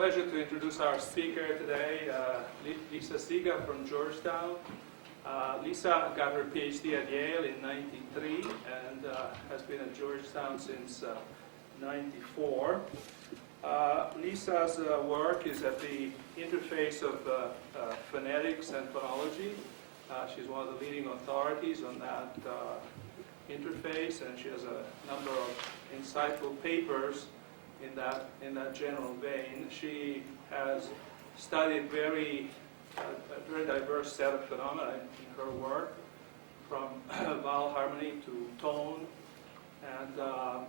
pleasure to introduce our speaker today, Lisa Zsiga from Georgetown. Lisa got her PhD at Yale in '93 and has been at Georgetown since '94. Lisa's work is at the interface of phonetics and phonology. She's one of the leading authorities on that interface, and she has a number of insightful papers in that general vein. She has studied a very diverse set of phenomena in her work, from vowel harmony to tone. And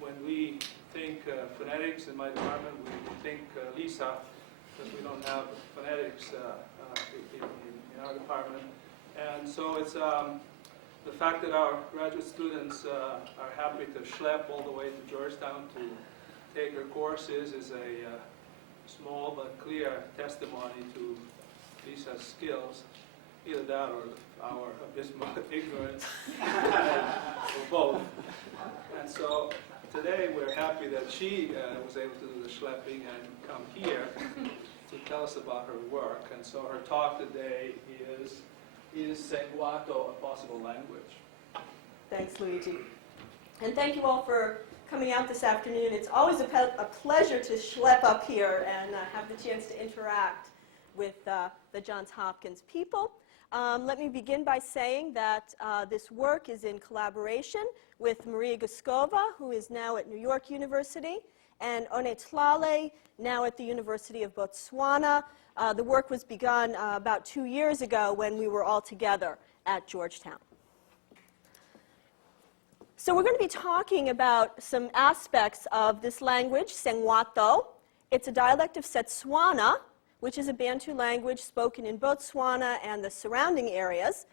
when we think phonetics in my department, we think Lisa, because we don't have phonetics in our department. And so it's the fact that our graduate students are happy to schlep all the way to Georgetown to take her courses is a small but clear testimony to Lisa's skills, either that or our abysmal ignorance, or both. And so today we're happy that she was able to do the schlepping and come here to tell us about her work. And so her talk today is Sengwato a possible language? Thanks, Luigi. And thank you all for coming out this afternoon. It's always a pleasure to schlep up here and have the chance to interact with the Johns Hopkins people. Let me begin by saying that this work is in collaboration with Maria Guskova, who is now at New York University, and One Tlale, now at the University of Botswana. The work was begun about 2 years ago when we were all together at Georgetown. So we're going to be talking about some aspects of this language, Sengwato. It's a dialect of Setswana, which is a Bantu language spoken in Botswana and the surrounding areas.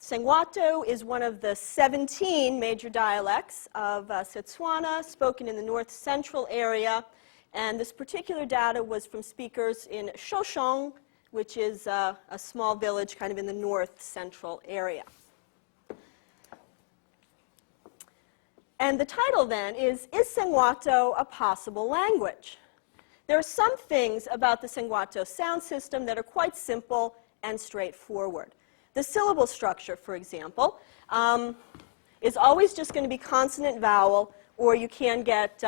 Sengwato is one of the 17 major dialects of Setswana, spoken in the north-central area. And this particular data was from speakers in Shoshong, which is a small village kind of in the north-central area. And the title then is Sengwato a possible language? There are some things about the Sengwato sound system that are quite simple and straightforward. The syllable structure, for example, is always just going to be consonant-vowel, or you can get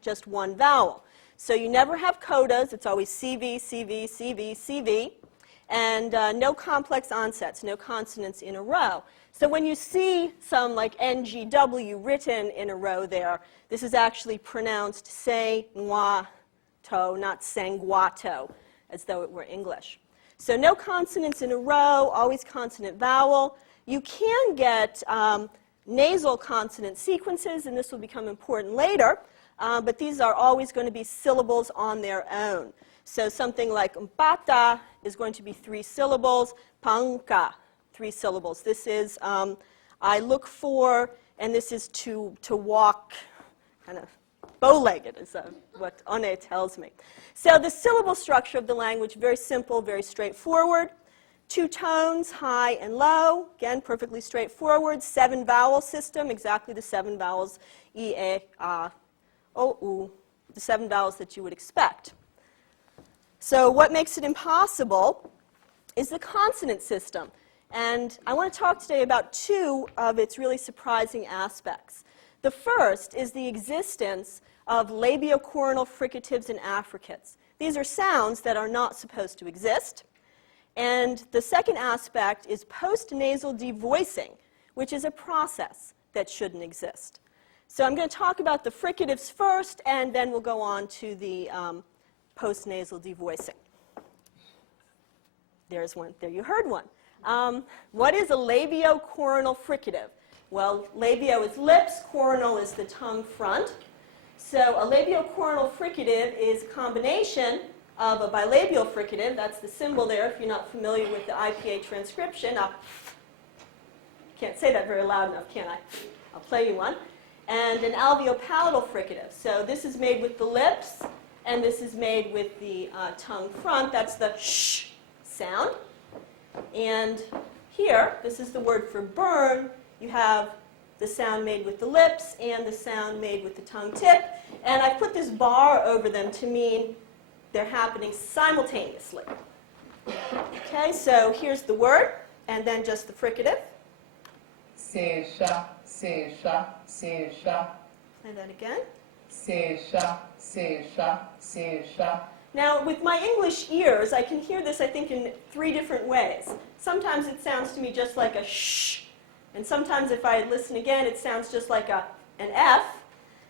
just one vowel. So you never have codas. It's always CV, CV, CV, CV, and no complex onsets, no consonants in a row. So when you see some like NGW written in a row there, this is actually pronounced Sengwato, not Sengwato, as though it were English. So no consonants in a row, always consonant-vowel. You can get nasal consonant sequences, and this will become important later. But these are always going to be syllables on their own. So something like mpata is going to be 3 syllables, panka, 3 syllables. This is I look for, and this is to walk kind of bow-legged, is what One tells me. So the syllable structure of the language, very simple, very straightforward. 2 tones, high and low, again, perfectly straightforward. 7 vowel system, exactly the 7 vowels, I, E, A, O, U, the 7 vowels that you would expect. So what makes it impossible is the consonant system. And I want to talk today about 2 of its really surprising aspects. The first is the existence of labiocoronal fricatives and affricates. These are sounds that are not supposed to exist. And the second aspect is post-nasal devoicing, which is a process that shouldn't exist. So I'm going to talk about the fricatives first, and then we'll go on to the post-nasal devoicing. There's one. There you heard one. What is a labiocoronal fricative? Well, labio is lips, coronal is the tongue front. So a labiocoronal fricative is a combination of a bilabial fricative. That's the symbol there if you're not familiar with the IPA transcription. Can't say that very loud enough, can I? I'll play you one. And an alveopalatal fricative. So this is made with the lips, and this is made with the tongue front. That's the sh sound. And here, this is the word for burn. You have the sound made with the lips and the sound made with the tongue tip. And I've put this bar over them to mean they're happening simultaneously. Okay, so here's the word, and then just the fricative. Seja, seja, seja. Play that again. Seja, seja, seja. Now, with my English ears, I can hear this, I think, in 3 different ways. Sometimes it sounds to me just like a shh, and sometimes if I listen again, it sounds just like an F,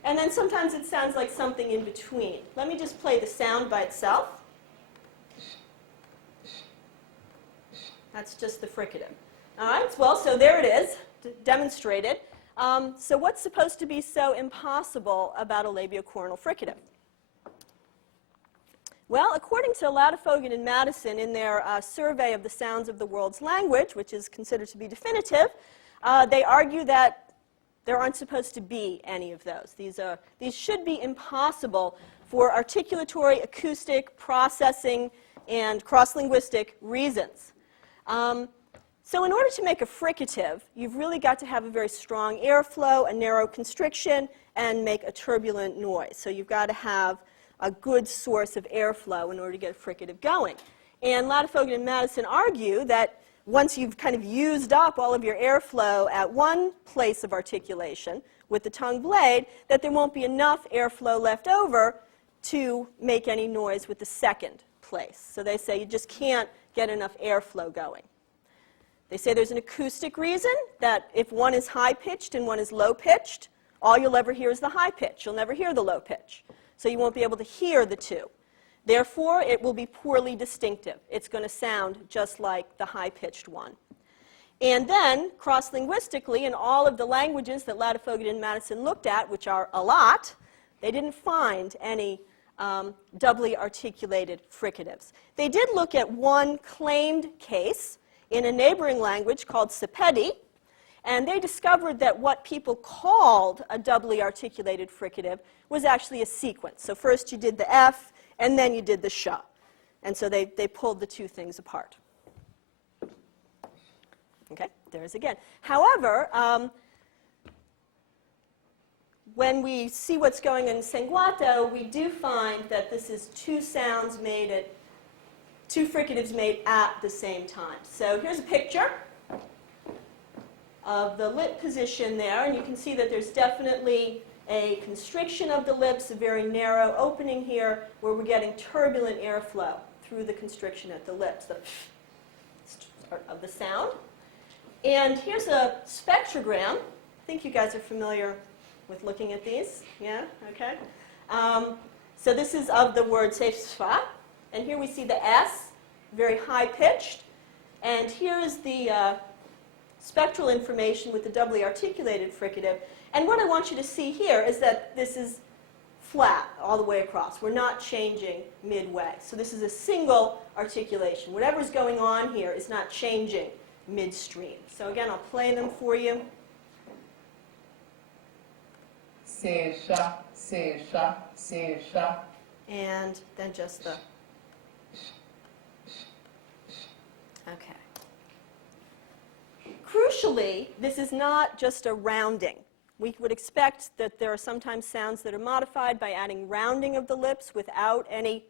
and then sometimes it sounds like something in between. Let me just play the sound by itself. That's just the fricative. All right, well, so there it is, demonstrated. So what's supposed to be so impossible about a labiocornal fricative? Well, according to Ladifogan and Madison in their survey of the sounds of the world's language, which is considered to be definitive, they argue that there aren't supposed to be any of those. These should be impossible for articulatory, acoustic, processing, and cross-linguistic reasons. So in order to make a fricative, you've really got to have a very strong airflow, a narrow constriction, and make a turbulent noise. So you've got to have a good source of airflow in order to get a fricative going. And Ladifogan and Madison argue that once you've kind of used up all of your airflow at one place of articulation with the tongue blade, that there won't be enough airflow left over to make any noise with the second place. So they say you just can't get enough airflow going. They say there's an acoustic reason, that if one is high-pitched and one is low-pitched, all you'll ever hear is the high pitch. You'll never hear the low pitch. So you won't be able to hear the two. Therefore, it will be poorly distinctive. It's going to sound just like the high-pitched one. And then, cross-linguistically, in all of the languages that Ladifogan and Madison looked at, which are a lot, they didn't find any doubly articulated fricatives. They did look at one claimed case in a neighboring language called Sepedi, and they discovered that what people called a doubly articulated fricative was actually a sequence. So first you did the F, and then you did the sh. And so they pulled the two things apart. Okay, there's again. However, when we see what's going on in Sengwato, we do find that this is two sounds made at two fricatives made at the same time. So here's a picture of the lip position there, and you can see that there's definitely a constriction of the lips, a very narrow opening here where we're getting turbulent airflow through the constriction at the lips, the of the sound. And here's a spectrogram. I think you guys are familiar with looking at these. Yeah? Okay. So this is of the word seifsfa. And here we see the S, very high-pitched. And here is the spectral information with the doubly articulated fricative. And what I want you to see here is that this is flat all the way across. We're not changing midway. So this is a single articulation. Whatever's going on here is not changing midstream. So again, I'll play them for you. Seja, seja, seja. And then just the... Okay. Crucially, this is not just a rounding. We would expect that there are sometimes sounds that are modified by adding rounding of the lips without any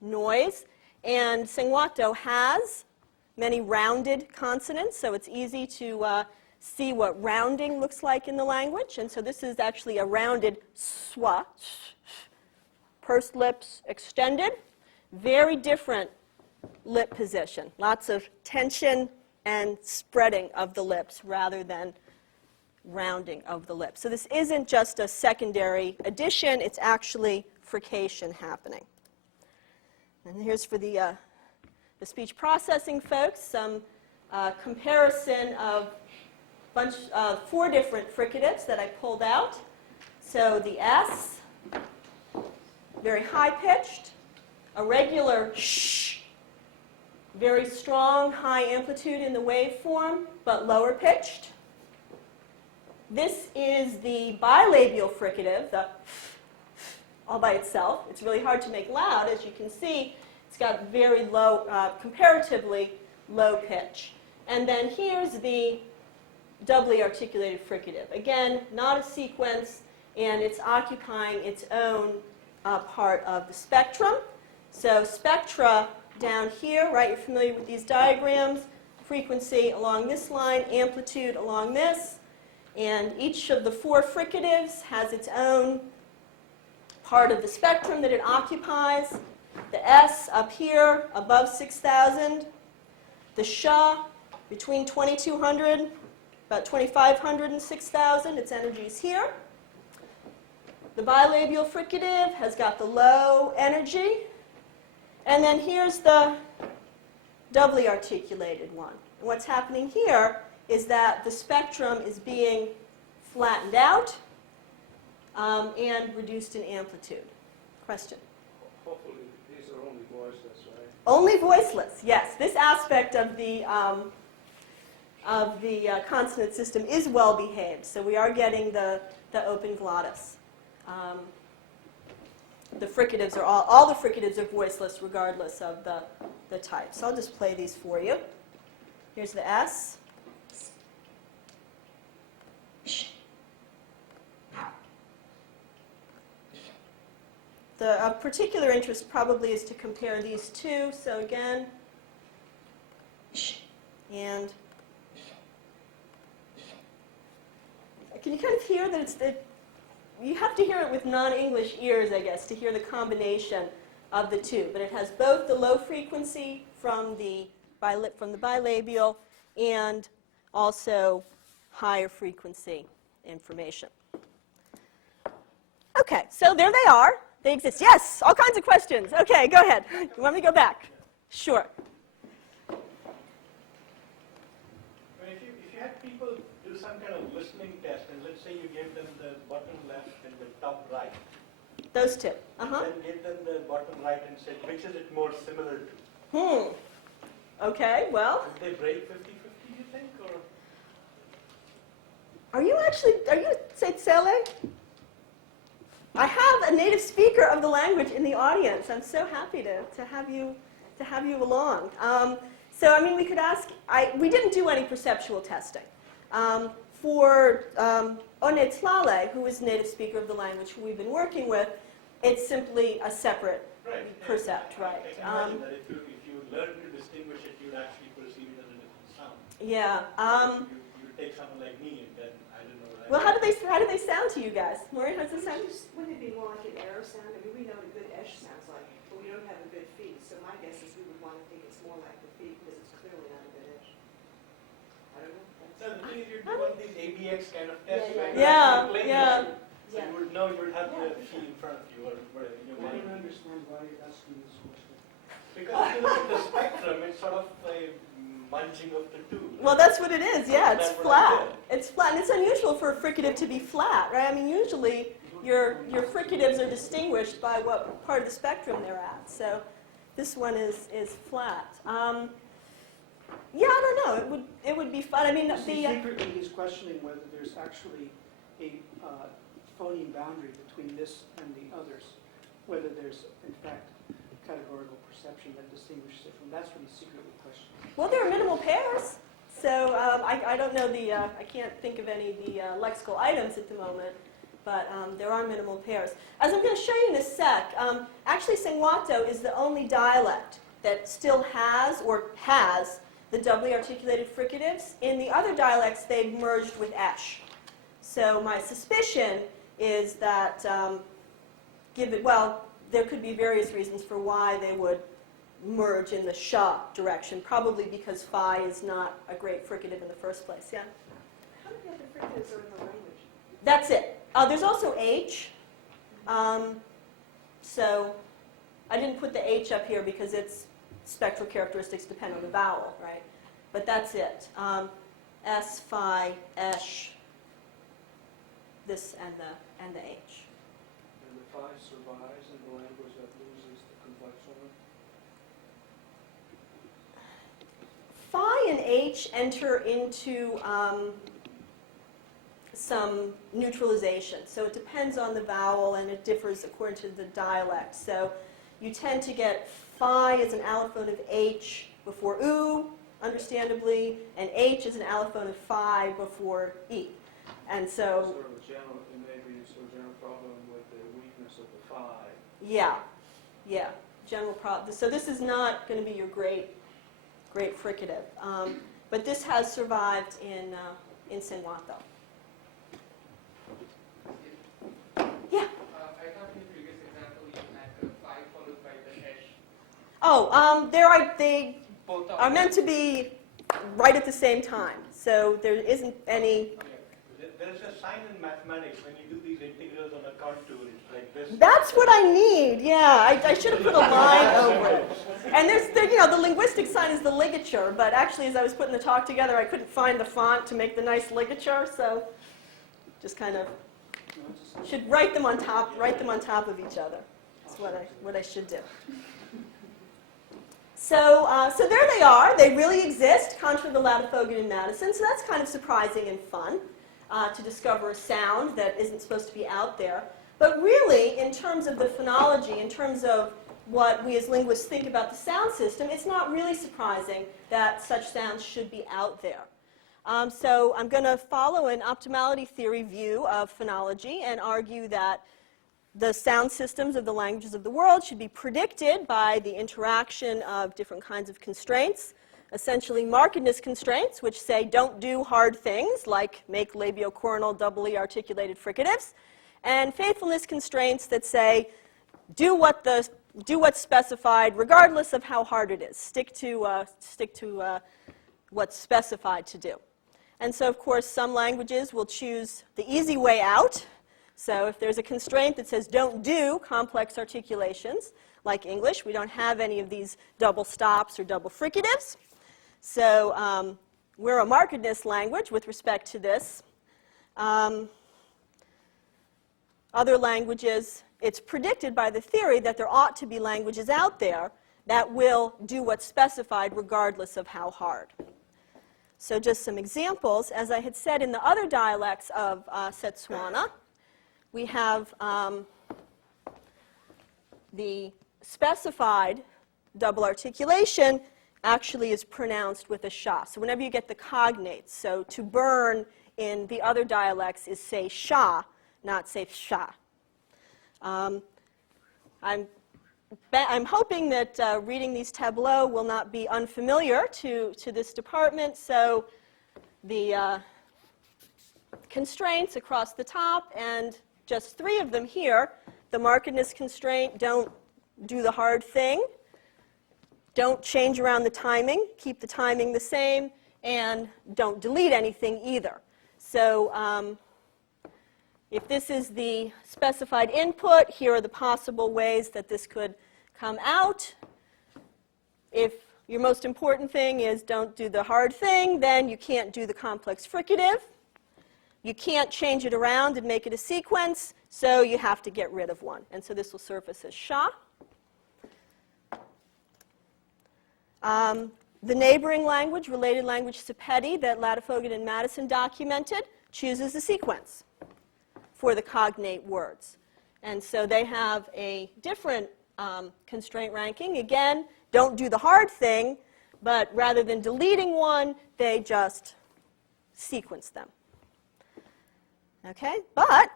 noise. And Sengwato has many rounded consonants, so it's easy to see what rounding looks like in the language. And so this is actually a rounded swa, pursed lips extended. Very different lip position. Lots of tension and spreading of the lips rather than rounding of the lips. So this isn't just a secondary addition, it's actually frication happening. And here's for the speech processing folks, some comparison of 4 different fricatives that I pulled out. So the S, very high-pitched, a regular sh, very strong high amplitude in the waveform, but lower pitched. This is the bilabial fricative, the all by itself. It's really hard to make loud. As you can see, it's got very low, comparatively low pitch. And then here's the doubly articulated fricative. Again, not a sequence, and it's occupying its own part of the spectrum. So spectra down here, right, you're familiar with these diagrams, frequency along this line, amplitude along this, and each of the four fricatives has its own part of the spectrum that it occupies. The S up here above 6,000, the SHA between 2,200, about 2,500 and 6,000, its energy is here. The bilabial fricative has got the low energy. And then here's the doubly articulated one. And what's happening here is that the spectrum is being flattened out and reduced in amplitude. Question? Hopefully, these are only voiceless, right? Only voiceless, yes. This aspect of the consonant system is well behaved. So we are getting the open glottis. The fricatives are all the fricatives are voiceless regardless of the type. So I'll just play these for you. Here's the S. The of particular interest probably is to compare these two. So again, and can you kind of hear that it's the you have to hear it with non-English ears, I guess, to hear the combination of the two. But it has both the low frequency from the bilabial and also higher frequency information. Okay, so there they are. They exist. Yes, all kinds of questions. Okay, go ahead. You want me to go back? Sure. If you had people do some kind of listening test, and let's say you gave them the bottom left and the top right, Those two. Uh-huh. then give them the bottom right and said, which is it more similar to? Okay, well, Would they break 50-50, you think? Or are you Setsele? I have a native speaker of the language in the audience. I'm so happy to have you along. So, I mean, we could ask, we didn't do any perceptual testing. For Onetlale, who is a native speaker of the language who we've been working with, it's simply a separate percept, right? I can imagine that if you learn to distinguish it, you'd actually perceive it as a different sound. Yeah. You take someone like me, and then I don't know. Well, how do they sound to you guys? Maureen, how does it sound? Wouldn't it be more like an error sound? I mean, we know what a good esh sounds like, but we don't have a good feed. So my guess is we would want to think it's more like the feed because it's clearly not a good esh. I don't know. So the thing is, you're doing these ABX kind of tests, right? Yeah, You're yeah. playing So you would know you would have the feed in front of you or whatever. I don't understand why you're asking this question. Because if you look at the spectrum, it's sort of a munging of the two. Well, that's what it is. Yeah, it's That's what I flat. It's flat, and it's unusual for a fricative to be flat, right? I mean, usually your fricatives are distinguished by what part of the spectrum they're at. So this one is flat. Yeah, I don't know. It would be fun. I mean, Secretly, he's questioning whether there's actually a phoneme boundary between this and the others, whether there's, in fact, categorical perception that distinguishes it from. That's what he's secretly questioning. well, there are minimal pairs. So I don't know I can't think of any of the lexical items at the moment, but there are minimal pairs. As I'm going to show you in a sec, actually Sengwato is the only dialect that still has the doubly articulated fricatives. In the other dialects, they've merged with esh. So my suspicion is that, there could be various reasons for why they would merge in the sha direction, probably because phi is not a great fricative in the first place. Yeah? How many other fricatives are in the language? That's it. There's also H. So I didn't put the H up here because its spectral characteristics depend on the vowel, right? But that's it. S, phi, esh, this and the H. And the phi survives in the language that loses the complex one. Phi and H enter into some neutralization. So it depends on the vowel, and it differs according to the dialect. So you tend to get phi as an allophone of H before oo, understandably, and H is an allophone of phi before E. And so, Sort of a general, it may be sort of a general problem with the weakness of the phi. yeah, general problem. So this is not going to be your great fricative. But this has survived in Sengwato. Yeah? I thought in the previous example you had the phi followed by the hash. Oh, they Both are meant to be right at the same time. So there isn't any. There is a sign in mathematics when you do these integrals on a contour, it's like this. That's what I need. Yeah, I should have put a line over it. And the linguistic sign is the ligature, but actually, as I was putting the talk together, I couldn't find the font to make the nice ligature, so just kind of should write them on top of each other. That's what I should do. So there they are. They really exist, contrary to Latifogan and Madison. So that's kind of surprising and fun to discover a sound that isn't supposed to be out there. But really, in terms of the phonology, in terms of what we as linguists think about the sound system, it's not really surprising that such sounds should be out there. So I'm going to follow an optimality theory view of phonology and argue that the sound systems of the languages of the world should be predicted by the interaction of different kinds of constraints, essentially markedness constraints, which say don't do hard things like make labiocoronal doubly articulated fricatives, and faithfulness constraints that say do what's specified regardless of how hard it is. Stick to what's specified to do. And so, of course, some languages will choose the easy way out. So if there's a constraint that says don't do complex articulations, like English, we don't have any of these double stops or double fricatives. So we're a markedness language with respect to this. Other languages, it's predicted by the theory that there ought to be languages out there that will do what's specified regardless of how hard. So just some examples. As I had said in the other dialects of Setswana, we have the specified double articulation actually is pronounced with a sha. So whenever you get the cognates, so to burn in the other dialects is say sha, not say sha. I'm hoping that reading these tableaux will not be unfamiliar to this department. So the constraints across the top, and just 3 of them here. The markedness constraint, don't do the hard thing. Don't change around the timing. Keep the timing the same. And don't delete anything either. So if this is the specified input, here are the possible ways that this could come out. If your most important thing is don't do the hard thing, then you can't do the complex fricative. You can't change it around and make it a sequence, so you have to get rid of one. And so this will surface as sha. The neighboring language, related language Sepedi, that Latifogan and Madison documented, chooses a sequence for the cognate words. And so they have a different constraint ranking. Again, don't do the hard thing, but rather than deleting one, they just sequence them. Okay? But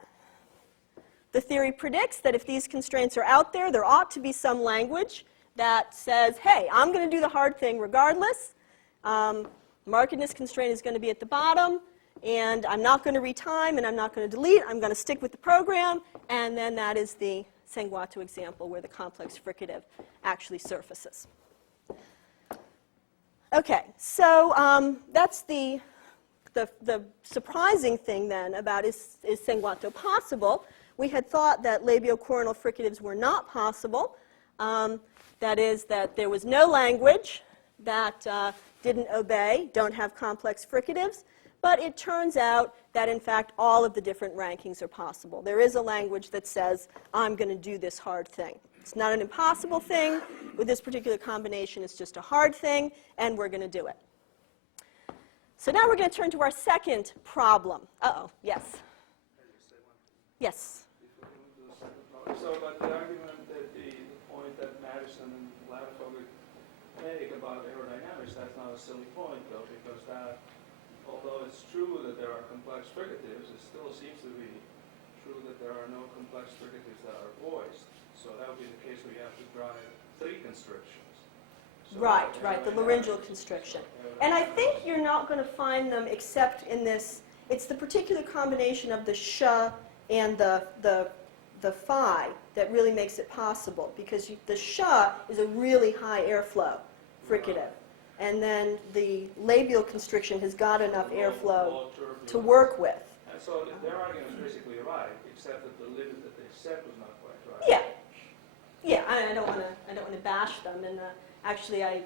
the theory predicts that if these constraints are out there, there ought to be some language that says, hey, I'm going to do the hard thing regardless. Markedness constraint is going to be at the bottom, and I'm not going to retime, and I'm not going to delete. I'm going to stick with the program, and then that is the Sengwato example where the complex fricative actually surfaces. Okay, so that's the surprising thing then about is Sengwato possible. We had thought that labiocoronal fricatives were not possible. That is, that there was no language that didn't obey, don't have complex fricatives. But it turns out that, in fact, all of the different rankings are possible. There is a language that says, I'm going to do this hard thing. It's not an impossible thing. With this particular combination, it's just a hard thing, and we're going to do it. So now we're going to turn to our second problem. Uh-oh, yes? Yes? So, but the argument that the point that Madison and Latifogan make about aerodynamics, that's not a silly point though, because that, although it's true that there are complex fricatives, it still seems to be true that there are no complex fricatives that are voiced. So that would be the case where you have to drive 3 constrictions. So Right, the laryngeal aerodynamics- constriction. aerodynamics- And I think you're not going to find them except in this, it's the particular combination of the sh and the phi that really makes it possible, because the sh is a really high airflow fricative. And then the labial constriction has got enough airflow to work with. And so their argument is basically right, except that the limit that they set was not quite right. Yeah, yeah. I don't want to bash them. And actually, I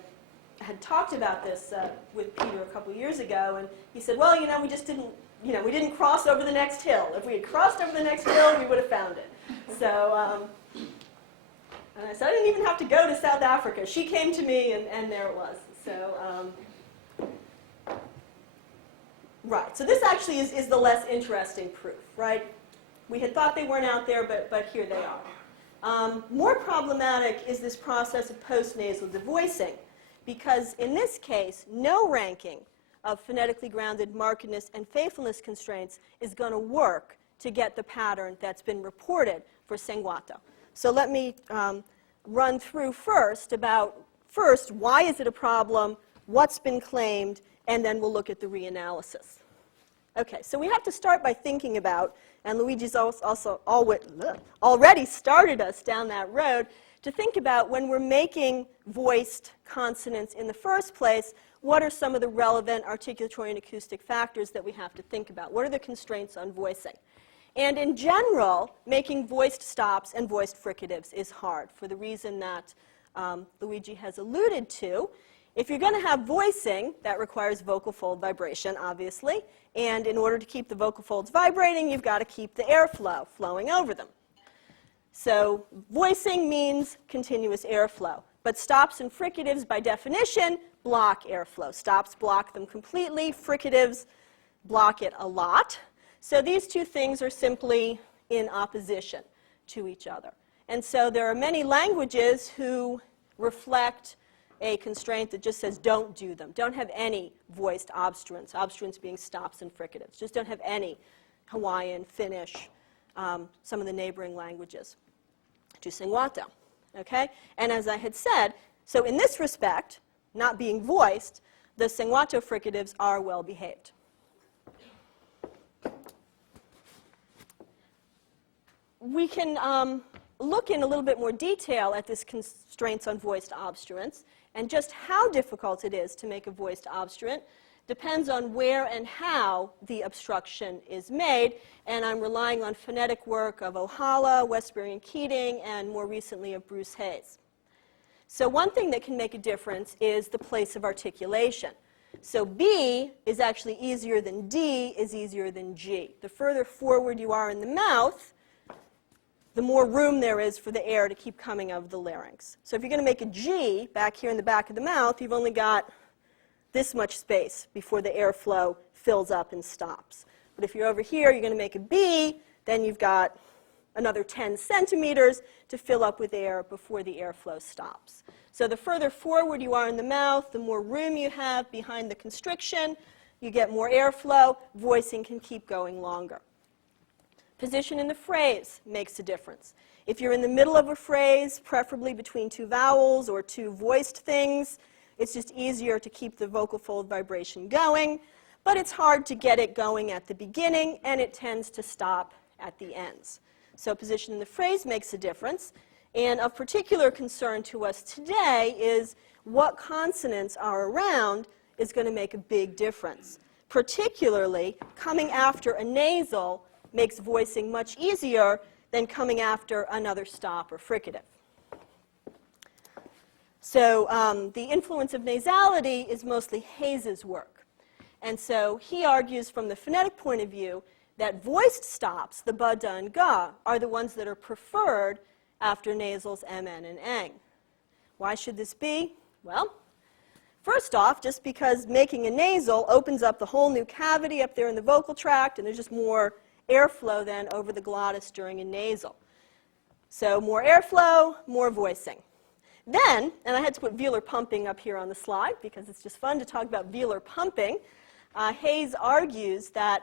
had talked about this with Peter a couple years ago, and he said, "Well, we just didn't, we didn't cross over the next hill. If we had crossed over the next hill, we would have found it." So, and I said, I didn't even have to go to South Africa. She came to me, and there it was. So, right. So this actually is the less interesting proof, right? We had thought they weren't out there, but here they are. More problematic is this process of postnasal devoicing, because in this case, no ranking of phonetically grounded markedness and faithfulness constraints is going to work to get the pattern that's been reported for Sengwato. So let me run through first, why is it a problem, what's been claimed, and then we'll look at the reanalysis. Okay, so we have to start by thinking about, and Luigi's also already started us down that road, to think about when we're making voiced consonants in the first place, what are some of the relevant articulatory and acoustic factors that we have to think about? What are the constraints on voicing? And in general, making voiced stops and voiced fricatives is hard for the reason that Luigi has alluded to. If you're going to have voicing, that requires vocal fold vibration, obviously. And in order to keep the vocal folds vibrating, you've got to keep the airflow flowing over them. So voicing means continuous airflow. But stops and fricatives, by definition, block airflow. Stops block them completely. Fricatives block it a lot. So these two things are simply in opposition to each other. And so there are many languages who reflect a constraint that just says don't do them. Don't have any voiced obstruents, obstruents being stops and fricatives. Just don't have any. Hawaiian, Finnish, some of the neighboring languages to Sengwato. Okay? And as I had said, so in this respect, not being voiced, the Sengwato fricatives are well behaved. We can look in a little bit more detail at this constraints on voiced obstruents, and just how difficult it is to make a voiced obstruent depends on where and how the obstruction is made, and I'm relying on phonetic work of Ohala, Westbury and Keating, and more recently of Bruce Hayes. So one thing that can make a difference is the place of articulation. So B is actually easier than D is easier than G. The further forward you are in the mouth, the more room there is for the air to keep coming out of the larynx. So if you're going to make a G back here in the back of the mouth, you've only got this much space before the airflow fills up and stops. But if you're over here, you're going to make a B, then you've got another 10 centimeters to fill up with air before the airflow stops. So the further forward you are in the mouth, the more room you have behind the constriction, you get more airflow, voicing can keep going longer. Position in the phrase makes a difference. If you're in the middle of a phrase, preferably between two vowels or two voiced things, it's just easier to keep the vocal fold vibration going, but it's hard to get it going at the beginning, and it tends to stop at the ends. So position in the phrase makes a difference, and of particular concern to us today is what consonants are around is going to make a big difference. Particularly, coming after a nasal makes voicing much easier than coming after another stop or fricative. So the influence of nasality is mostly Hayes's work. And so he argues from the phonetic point of view that voiced stops, the ba, da, and ga, are the ones that are preferred after nasals mn and ng. Why should this be? Well, first off, just because making a nasal opens up the whole new cavity up there in the vocal tract, and there's just more airflow then over the glottis during a nasal. So more airflow, more voicing. Then, and I had to put velar pumping up here on the slide because it's just fun to talk about velar pumping, Hayes argues that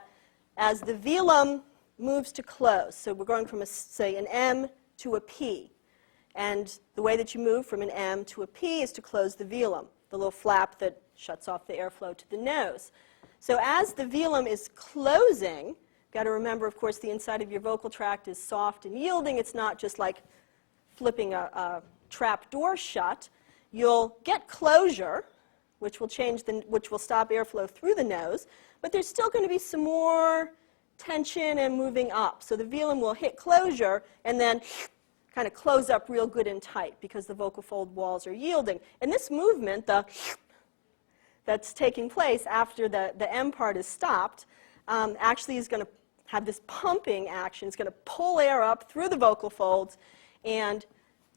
as the velum moves to close, so we're going from, say, an M to a P, and the way that you move from an M to a P is to close the velum, the little flap that shuts off the airflow to the nose. So as the velum is closing, got to remember, of course, the inside of your vocal tract is soft and yielding. It's not just like flipping a trap door shut. You'll get closure, which will stop airflow through the nose, but there's still going to be some more tension and moving up. So the velum will hit closure and then kind of close up real good and tight because the vocal fold walls are yielding. And this movement, that's taking place after the M part is stopped, actually is going to have this pumping action. It's going to pull air up through the vocal folds and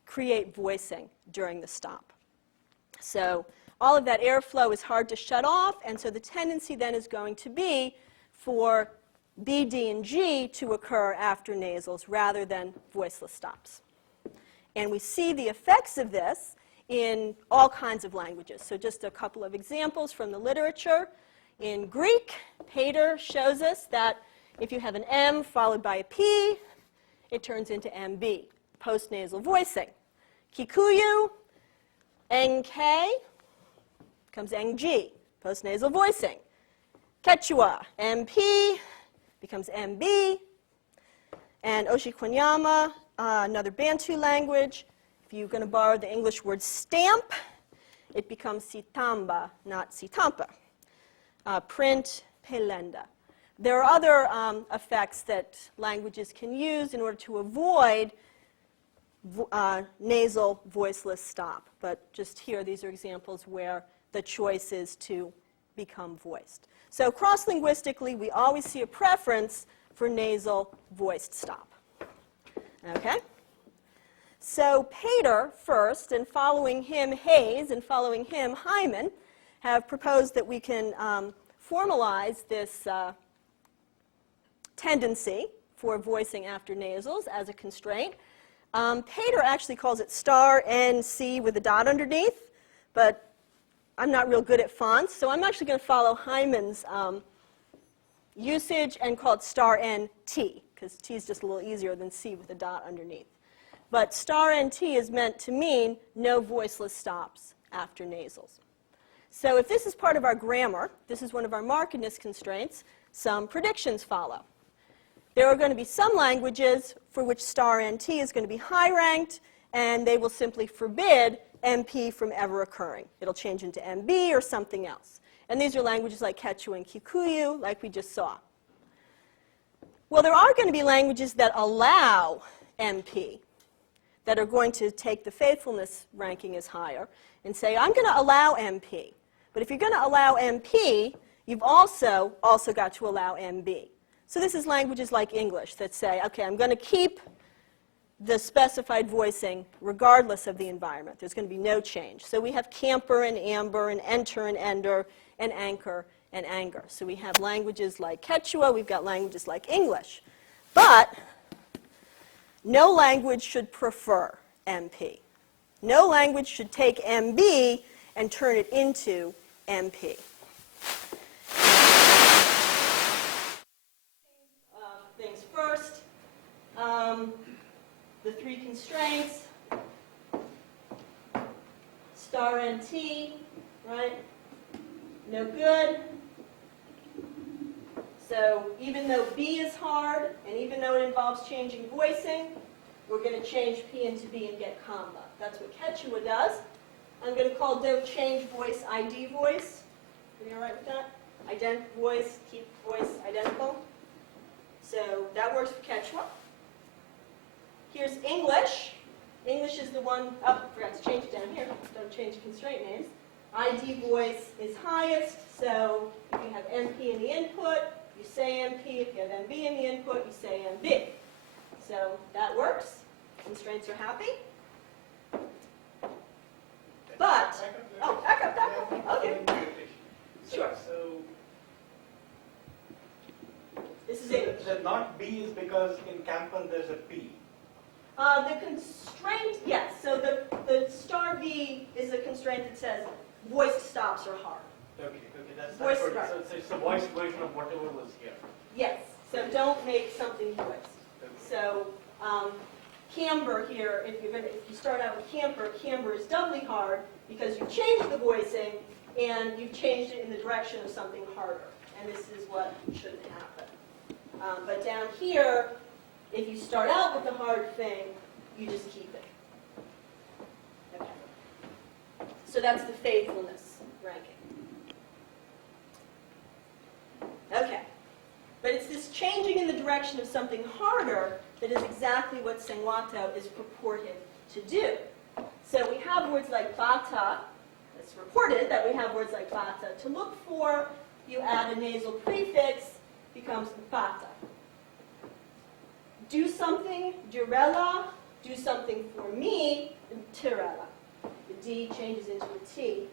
create voicing during the stop. So all of that airflow is hard to shut off, and so the tendency then is going to be for B, D, and G to occur after nasals rather than voiceless stops. And we see the effects of this in all kinds of languages. So just a couple of examples from the literature. In Greek, Pater shows us that if you have an M followed by a P, it turns into MB, postnasal voicing. Kikuyu, NK becomes NG, postnasal voicing. Quechua, MP becomes MB. And Oshikwanyama, another Bantu language, if you're going to borrow the English word stamp, it becomes sitamba, not sitampa. Print, pelenda. There are other effects that languages can use in order to avoid nasal voiceless stop. But just here, these are examples where the choice is to become voiced. So cross-linguistically, we always see a preference for nasal voiced stop. Okay? So Pater first, and following him Hayes, and following him Hyman, have proposed that we can formalize this tendency for voicing after nasals as a constraint. Pater actually calls it star NC with a dot underneath, but I'm not real good at fonts, so I'm actually going to follow Hyman's usage and call it star NT, because T is just a little easier than C with a dot underneath. But star NT is meant to mean no voiceless stops after nasals. So if this is part of our grammar, this is one of our markedness constraints, some predictions follow. There are going to be some languages for which star NT is going to be high ranked, and they will simply forbid MP from ever occurring. It'll change into MB or something else. And these are languages like Quechua and Kikuyu, like we just saw. Well, there are going to be languages that allow MP, that are going to take the faithfulness ranking as higher and say, I'm going to allow MP. But if you're going to allow MP, you've also got to allow MB. So this is languages like English that say, okay, I'm going to keep the specified voicing regardless of the environment. There's going to be no change. So we have camper and amber and enter and ender and anchor and anger. So we have languages like Quechua. We've got languages like English. But no language should prefer MP. No language should take MB and turn it into MP. Things first. The three constraints. Star NT, right? No good. So even though B is hard, and even though it involves changing voicing, we're going to change P into B and get comma. That's what Quechua does. I'm going to call don't change voice ID voice. Are you all right with that? Ident voice, keep voice identical. So that works for Quechua. Here's English. English is the one, oh, I forgot to change it down here. Don't change constraint names. ID voice is highest, so if you have MP in the input, you say MP. If you have MB in the input, you say MB. So that works. Constraints are happy. But, oh, back up. Okay. Sure. So This is English. the not B is because in Camper there's a P. The constraint, yes. So the star V constraint that says voiced stops are hard. Okay, that's Voice what, right. so it's the voice version of whatever was here. Yes, so don't make something voiced. Okay. So camber here, if you start out with camber is doubly hard because you've changed the voicing and you've changed it in the direction of something harder. And this is what shouldn't happen. But down here, if you start out with the hard thing, you just keep it. Okay. So that's the faithfulness ranking. Okay. But it's this changing in the direction of something harder that is exactly what Sengwato is purported to do. So we have words like bata. It's reported that we have words like bata to look for. You add a nasal prefix, becomes bata. Do something, durella. Do something for me, tirella. The D changes into a T.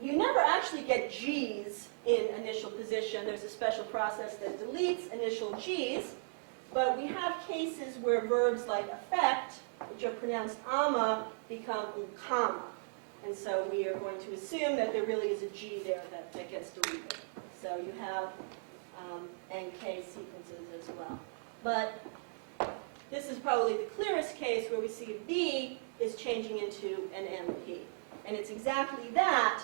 You never actually get G's in initial position. There's a special process that deletes initial G's. But we have cases where verbs like affect, which are pronounced ama, become ukama. And so we are going to assume that there really is a G there that gets deleted. So you have NK sequences as well. But this is probably the clearest case where we see a B is changing into an MP. And it's exactly that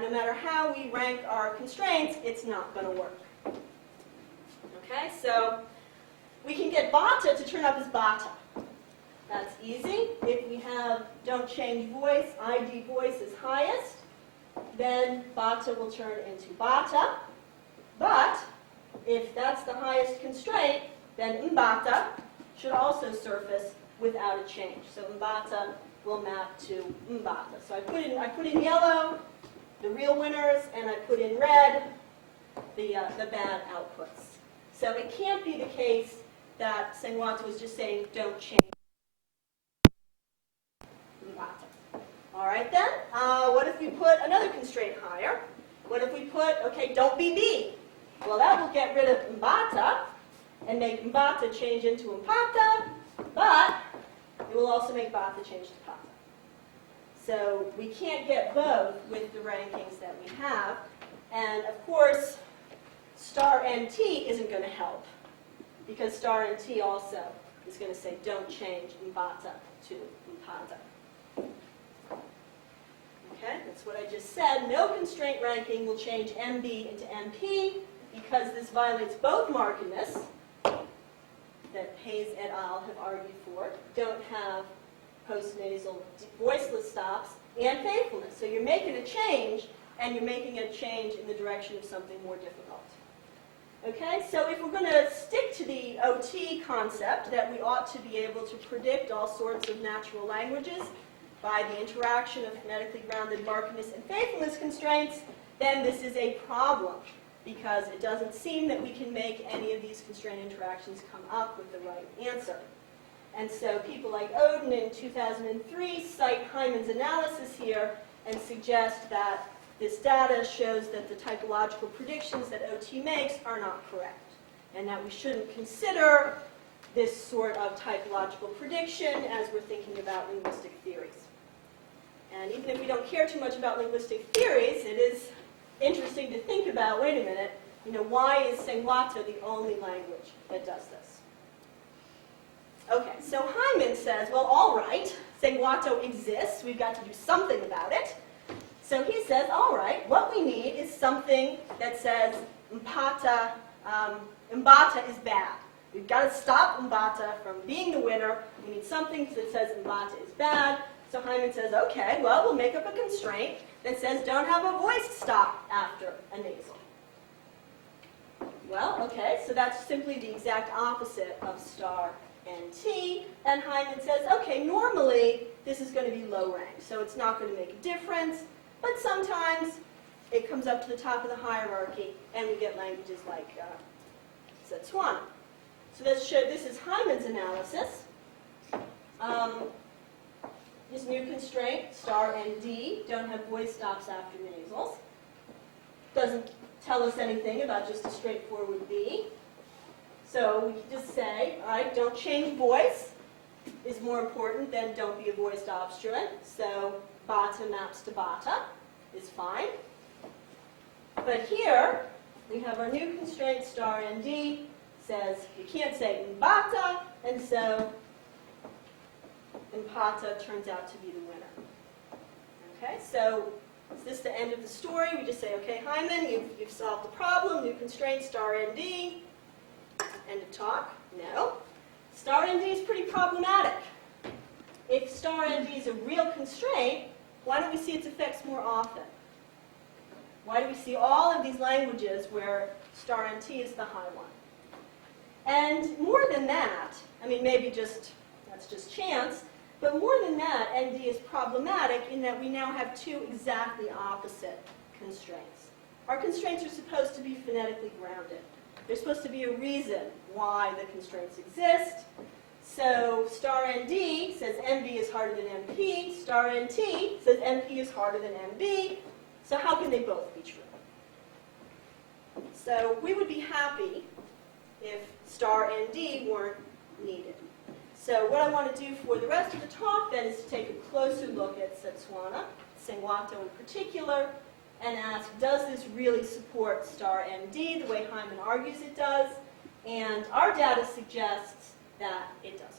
no matter how we rank our constraints, it's not going to work. Okay, so we can get bata to turn up as bata. That's easy. If we have don't change voice, ID voice is highest, then bata will turn into bata. But if that's the highest constraint, then mbata should also surface without a change. So mbata will map to mbata. So I put in yellow the real winners, and I put in red the bad outputs. So it can't be the case that Sengwato was just saying don't change mbata. All right then. What if we put another constraint higher? What if we put, okay, don't be B? Well, that will get rid of mbata and make mbata change into mpata, but it will also make bata change to pata. So we can't get both with the rankings that we have. And of course, star NT isn't going to help because star NT also is going to say don't change mbata to mpata. Okay, that's what I just said. No constraint ranking will change MB into MP because this violates both markedness that Hayes et al. Have argued for. Don't have postnasal voiceless stops and faithfulness. So you're making a change, and you're making a change in the direction of something more difficult. Okay, so if we're going to stick to the OT concept that we ought to be able to predict all sorts of natural languages by the interaction of phonetically grounded markedness and faithfulness constraints, then this is a problem because it doesn't seem that we can make any of these constraint interactions come up with the right answer. And so people like Oden in 2003 cite Hyman's analysis here and suggest that this data shows that the typological predictions that OT makes are not correct, and that we shouldn't consider this sort of typological prediction as we're thinking about linguistic theories. And even if we don't care too much about linguistic theories, it is interesting to think about, wait a minute, why is Sengwato the only language that does this? Okay, so Hyman says, well, all right, Sengwato exists. We've got to do something about it. So he says, all right, what we need is something that says mbata is bad. We've got to stop mbata from being the winner. We need something that says mbata is bad. So Hyman says, okay, well, we'll make up a constraint that says don't have a voiced stop after a nasal. Well, okay, so that's simply the exact opposite of star NT. And Hyman says, okay, normally this is going to be low ranked, so it's not going to make a difference. But sometimes it comes up to the top of the hierarchy, and we get languages like Setswana. So this is Hyman's analysis. His new constraint, star and D, don't have voice stops after nasals. Doesn't tell us anything about just a straightforward B. So we can just say, all right, don't change voice. is more important than don't be a voiced obstruent. So bata maps to bata is fine. But here, we have our new constraint, star nd, says you can't say mbata, and so mpata turns out to be the winner. Okay, so is this the end of the story? We just say, okay, Hyman, you've solved the problem, new constraint, star nd, end of talk? No. Star nd is pretty problematic. If star nd is a real constraint, why don't we see its effects more often? Why do we see all of these languages where star nt is the high one? And more than that, I mean, maybe that's just chance, but more than that, ND is problematic in that we now have two exactly opposite constraints. Our constraints are supposed to be phonetically grounded. There's supposed to be a reason why the constraints exist. So star ND says MB is harder than MP. Star NT says MP is harder than MB. So how can they both be true? So we would be happy if star ND weren't needed. So what I want to do for the rest of the talk then is to take a closer look at Sengwato in particular, and ask, does this really support star MD the way Hyman argues it does? And our data suggests that it doesn't.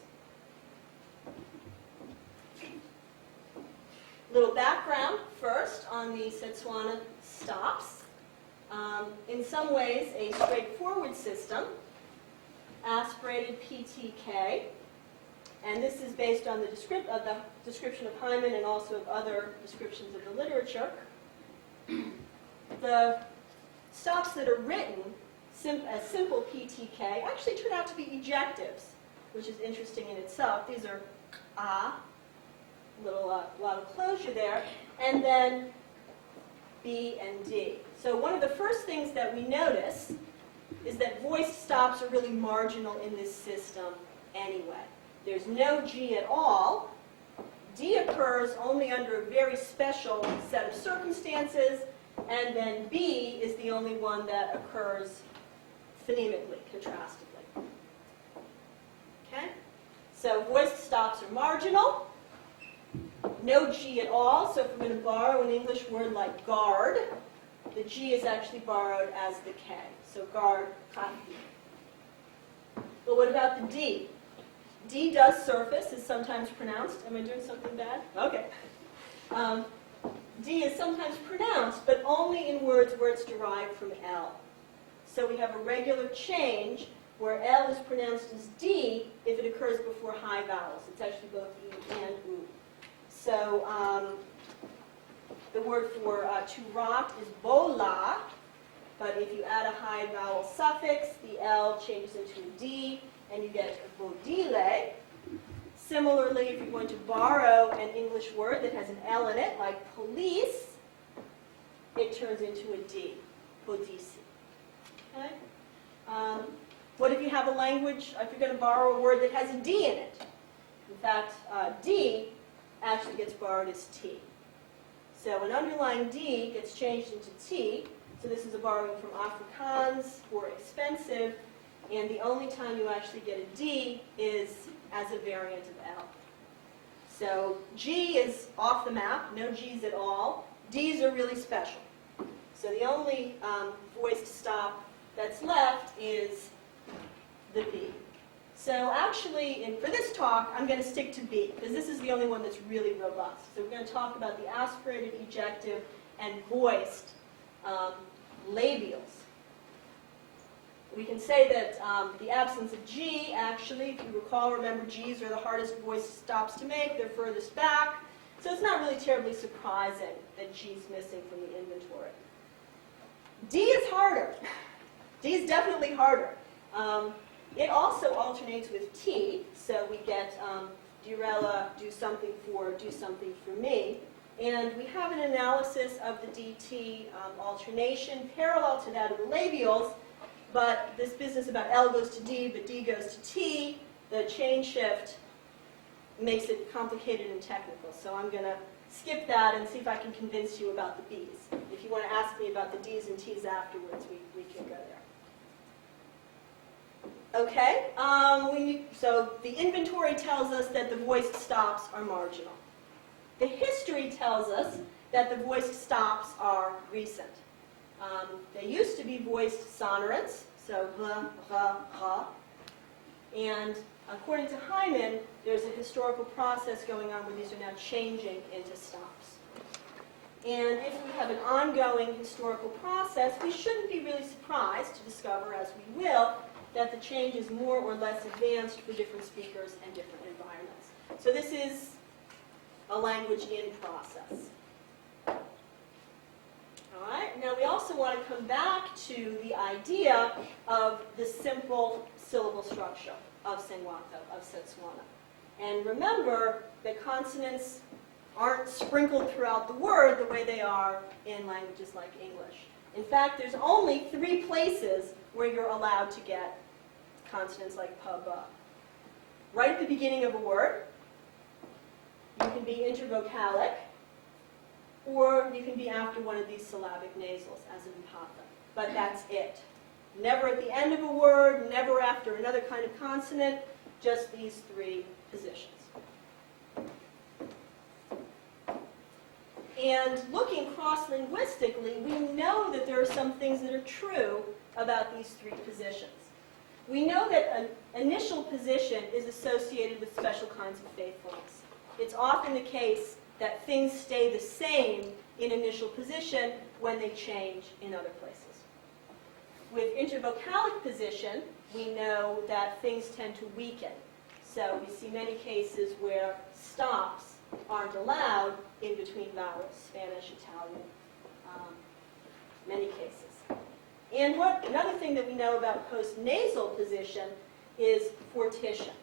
Little background first on the Setswana stops. In some ways, a straightforward system, aspirated PTK, and this is based on the description of Hyman and also of other descriptions of the literature. The stops that are written as simple PTK actually turn out to be ejectives, which is interesting in itself. These are lot of closure there, and then B and D. So one of the first things that we notice is that voice stops are really marginal in this system anyway. There's no G at all. D occurs only under a very special set of circumstances, and then B is the only one that occurs phonemically, contrastively. Okay? So voice stops are marginal. No G at all, so if we're going to borrow an English word like guard, the G is actually borrowed as the K. So guard, kahi. But what about the D? D does surface, is sometimes pronounced. Am I doing something bad? Okay. D is sometimes pronounced, but only in words where it's derived from L. So we have a regular change where L is pronounced as D if it occurs before high vowels. It's actually both E and U. So the word for to rot is bola, but if you add a high vowel suffix, the L changes into a D, and you get a bodile. Similarly, if you're going to borrow an English word that has an L in it, like police, it turns into a D, podisi. Okay? What if you have a language, if you're going to borrow a word that has a D in it? In fact, D actually gets borrowed as T. So an underlying D gets changed into T. So this is a borrowing from Afrikaans for expensive. And the only time you actually get a D is as a variant of L. So G is off the map, no G's at all. D's are really special. So the only voiced stop that's left is the B. So actually, for this talk, I'm going to stick to B, because this is the only one that's really robust. So we're going to talk about the aspirated, ejective, and voiced labials. We can say that the absence of G, actually, if you recall, remember G's are the hardest voice stops to make. They're furthest back. So it's not really terribly surprising that G's missing from the inventory. D is harder. D is definitely harder. It also alternates with T. So we get Durella, do something for me. And we have an analysis of the DT alternation parallel to that of the labials. But this business about L goes to D, but D goes to T, the chain shift makes it complicated and technical. So I'm going to skip that and see if I can convince you about the B's. If you want to ask me about the D's and T's afterwards, we can go there. Okay, so the inventory tells us that the voiced stops are marginal. The history tells us that the voiced stops are recent. They used to be voiced sonorants, so r, r, r. And according to Hyman, there's a historical process going on where these are now changing into stops. And if we have an ongoing historical process, we shouldn't be really surprised to discover, as we will, that the change is more or less advanced for different speakers and different environments. So this is a language in process. All right, now we also want to come back to the idea of the simple syllable structure of Sengwato, of Setswana. And remember that consonants aren't sprinkled throughout the word the way they are in languages like English. In fact, there's only 3 places where you're allowed to get consonants like pa, ba. Right at the beginning of a word, you can be intervocalic, or you can be after one of these syllabic nasals, as in papa. But that's it. Never at the end of a word, never after another kind of consonant, just these 3 positions. And looking cross-linguistically, we know that there are some things that are true about these 3 positions. We know that an initial position is associated with special kinds of faithfulness. It's often the case that things stay the same in initial position when they change in other places. With intervocalic position, we know that things tend to weaken. So we see many cases where stops aren't allowed in between vowels, Spanish, Italian, many cases. And another thing that we know about post-nasal position is fortition,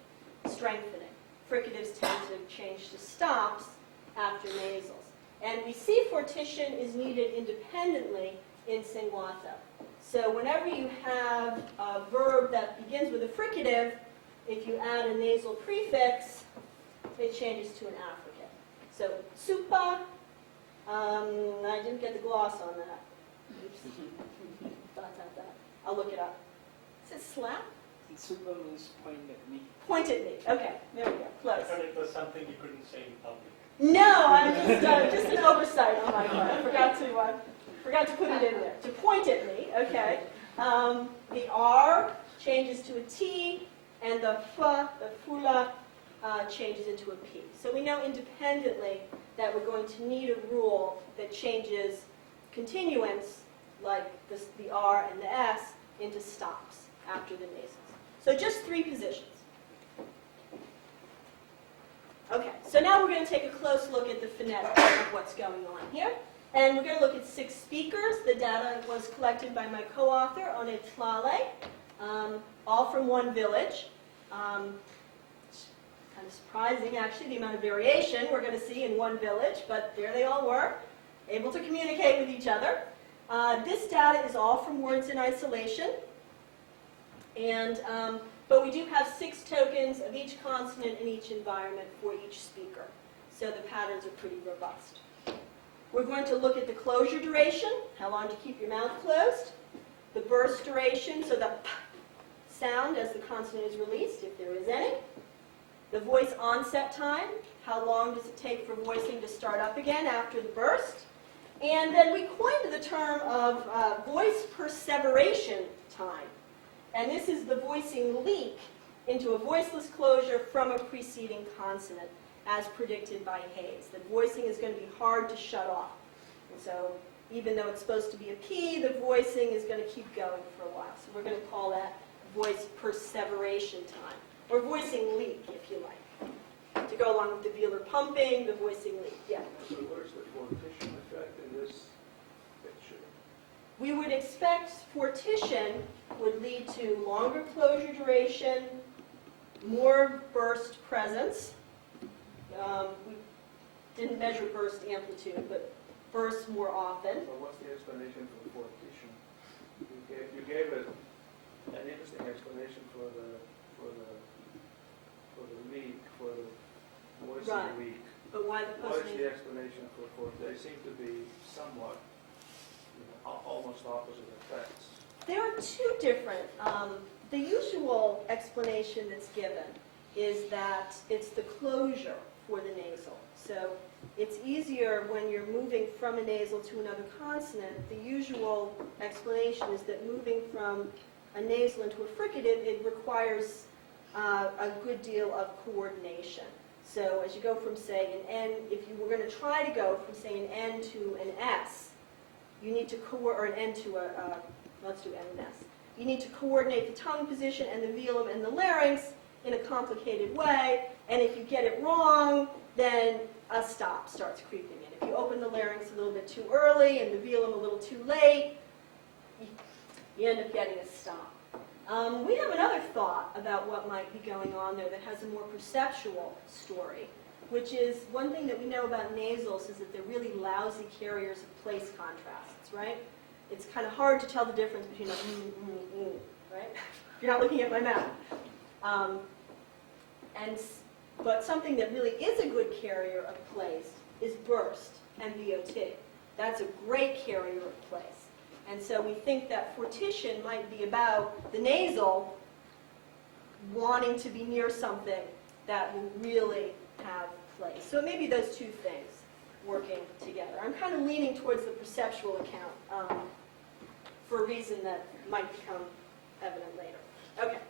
strengthening. Fricatives tend to change to stops after nasals. And we see fortition is needed independently in Sengwato. So whenever you have a verb that begins with a fricative, if you add a nasal prefix, it changes to an affricate. So supa, I didn't get the gloss on that. Oops. I'll look it up. Is it slap? Super means point at me. Point at me. Okay, there we go. I Close. thought it was something you couldn't say in public. No, I'm just an oversight on my part. I forgot to put it in there. To point at me, okay. The R changes to a T, and the F, the fula, changes into a P. So we know independently that we're going to need a rule that changes continuance, like the R and the S, into stops after the nasals. So just 3 positions. Okay, so now we're going to take a close look at the phonetics of what's going on here. And we're going to look at 6 speakers. The data was collected by my co-author, One Tlale, all from one village. Kind of surprising, actually, the amount of variation we're going to see in one village, but there they all were, able to communicate with each other. This data is all from words in isolation. And but we do have 6 tokens of each consonant in each environment for each speaker. So the patterns are pretty robust. We're going to look at the closure duration, how long to keep your mouth closed, the burst duration, so the p sound as the consonant is released, if there is any, the voice onset time, how long does it take for voicing to start up again after the burst, and then we coined the term of voice perseveration time. And this is the voicing leak into a voiceless closure from a preceding consonant, as predicted by Hayes. The voicing is going to be hard to shut off. And so even though it's supposed to be a P, the voicing is going to keep going for a while. So we're going to call that voice perseveration time, or voicing leak, if you like. To go along with the velar pumping, the voicing leak. Yeah? So where's the fortition effect in this picture? We would expect fortition would lead to longer closure duration, more burst presence. We didn't measure burst amplitude, but bursts more often. So what's the explanation for the fortition? You gave an interesting explanation for the leak, for the voicing Right. leak. But why the What is post the explanation for they seem to be somewhat, almost opposite effects. There are 2 different the usual explanation that's given is that it's the closure for the nasal. So it's easier when you're moving from a nasal to another consonant. The usual explanation is that moving from a nasal into a fricative, it requires a good deal of coordination. So as you go from, say, an N, if you were going to try to go from, say, an N to an S, you need to or an N to let's do N and S. You need to coordinate the tongue position and the velum and the larynx in a complicated way, and if you get it wrong, then a stop starts creeping in. If you open the larynx a little bit too early and the velum a little too late, you end up getting a stop. We have another thought about what might be going on there that has a more perceptual story, which is one thing that we know about nasals is that they're really lousy carriers of place contrasts, right? It's kind of hard to tell the difference between a right? If you're not looking at my mouth. But something that really is a good carrier of place is burst and VOT. That's a great carrier of place. And so we think that fortition might be about the nasal wanting to be near something that will really have place. So it may be those two things working together. I'm kind of leaning towards the perceptual account for a reason that might become evident later. Okay.